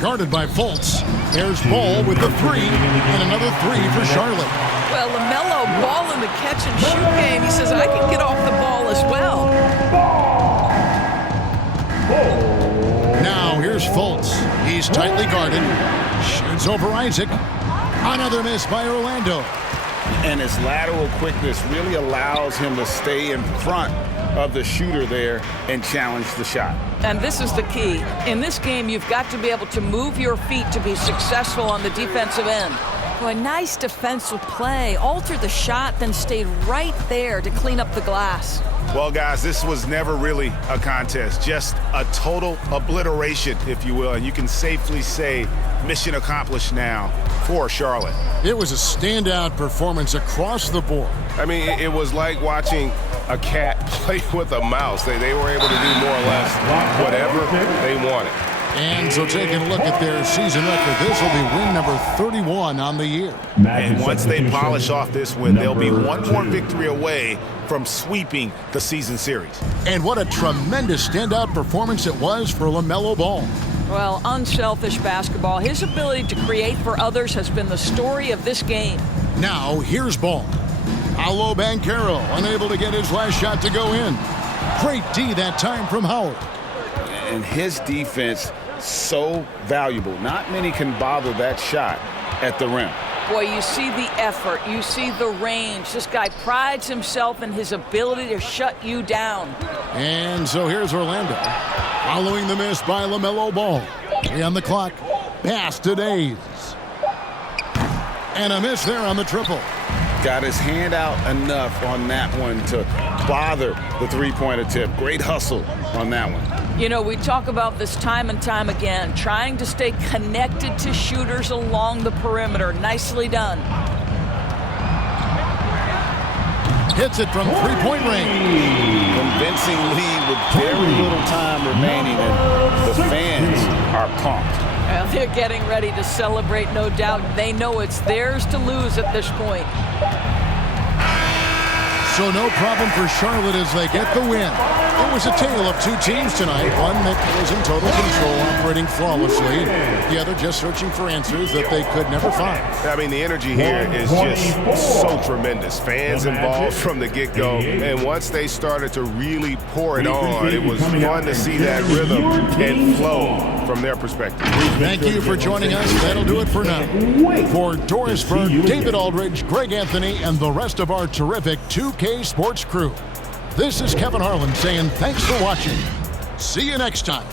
Guarded by Fultz. There's Ball with the 3, and another 3 for Charlotte. Well, LaMelo Ball in the catch and shoot game. He says, I can get off the ball as well. Now here's Fultz. He's tightly guarded. Shoots over Isaac. Another miss by Orlando. And his lateral quickness really allows him to stay in front of the shooter there and challenge the shot. And this is the key. In this game, you've got to be able to move your feet to be successful on the defensive end. Well, a nice defensive play. Altered the shot, then stayed right there to clean up the glass. Well, guys, this was never really a contest, just a total obliteration, if you will. And you can safely say mission accomplished now for Charlotte. It was a standout performance across the board. I mean, it was like watching a cat play with a mouse. They were able to do more or less whatever they wanted. And so taking a look at their season record, this will be win number 31 on the year. And once they polish off this win, they'll be one more victory away from sweeping the season series. And what a tremendous standout performance it was for LaMelo Ball. Well, unselfish basketball. His ability to create for others has been the story of this game. Now, here's Ball. Paolo Banchero, unable to get his last shot to go in. Great D that time from Howard. And his defense, so valuable. Not many can bother that shot at the rim. Boy, you see the effort. You see the range. This guy prides himself in his ability to shut you down. And so here's Orlando. Following the miss by LaMelo Ball. 3 on the clock. Pass to Days. And a miss there on the triple. Got his hand out enough on that one to bother the three-point attempt. Great hustle on that one. You know, we talk about this time and time again, trying to stay connected to shooters along the perimeter. Nicely done. Hits it from three-point range. Convincing lead with very little time remaining, and the fans are pumped. Well, they're getting ready to celebrate, no doubt. They know it's theirs to lose at this point. So no problem for Charlotte as they get the win. It was a tale of two teams tonight. One that was in total control, operating flawlessly. The other just searching for answers that they could never find. I mean, the energy here is just so tremendous. Fans involved from the get-go. And once they started to really pour it on, it was fun to see that rhythm and flow from their perspective. Thank you for joining us. That'll do it for now. For Doris Burke, David Aldridge, Greg Anthony, and the rest of our terrific 2K Sports crew, this is Kevin Harlan saying thanks for watching. See you next time.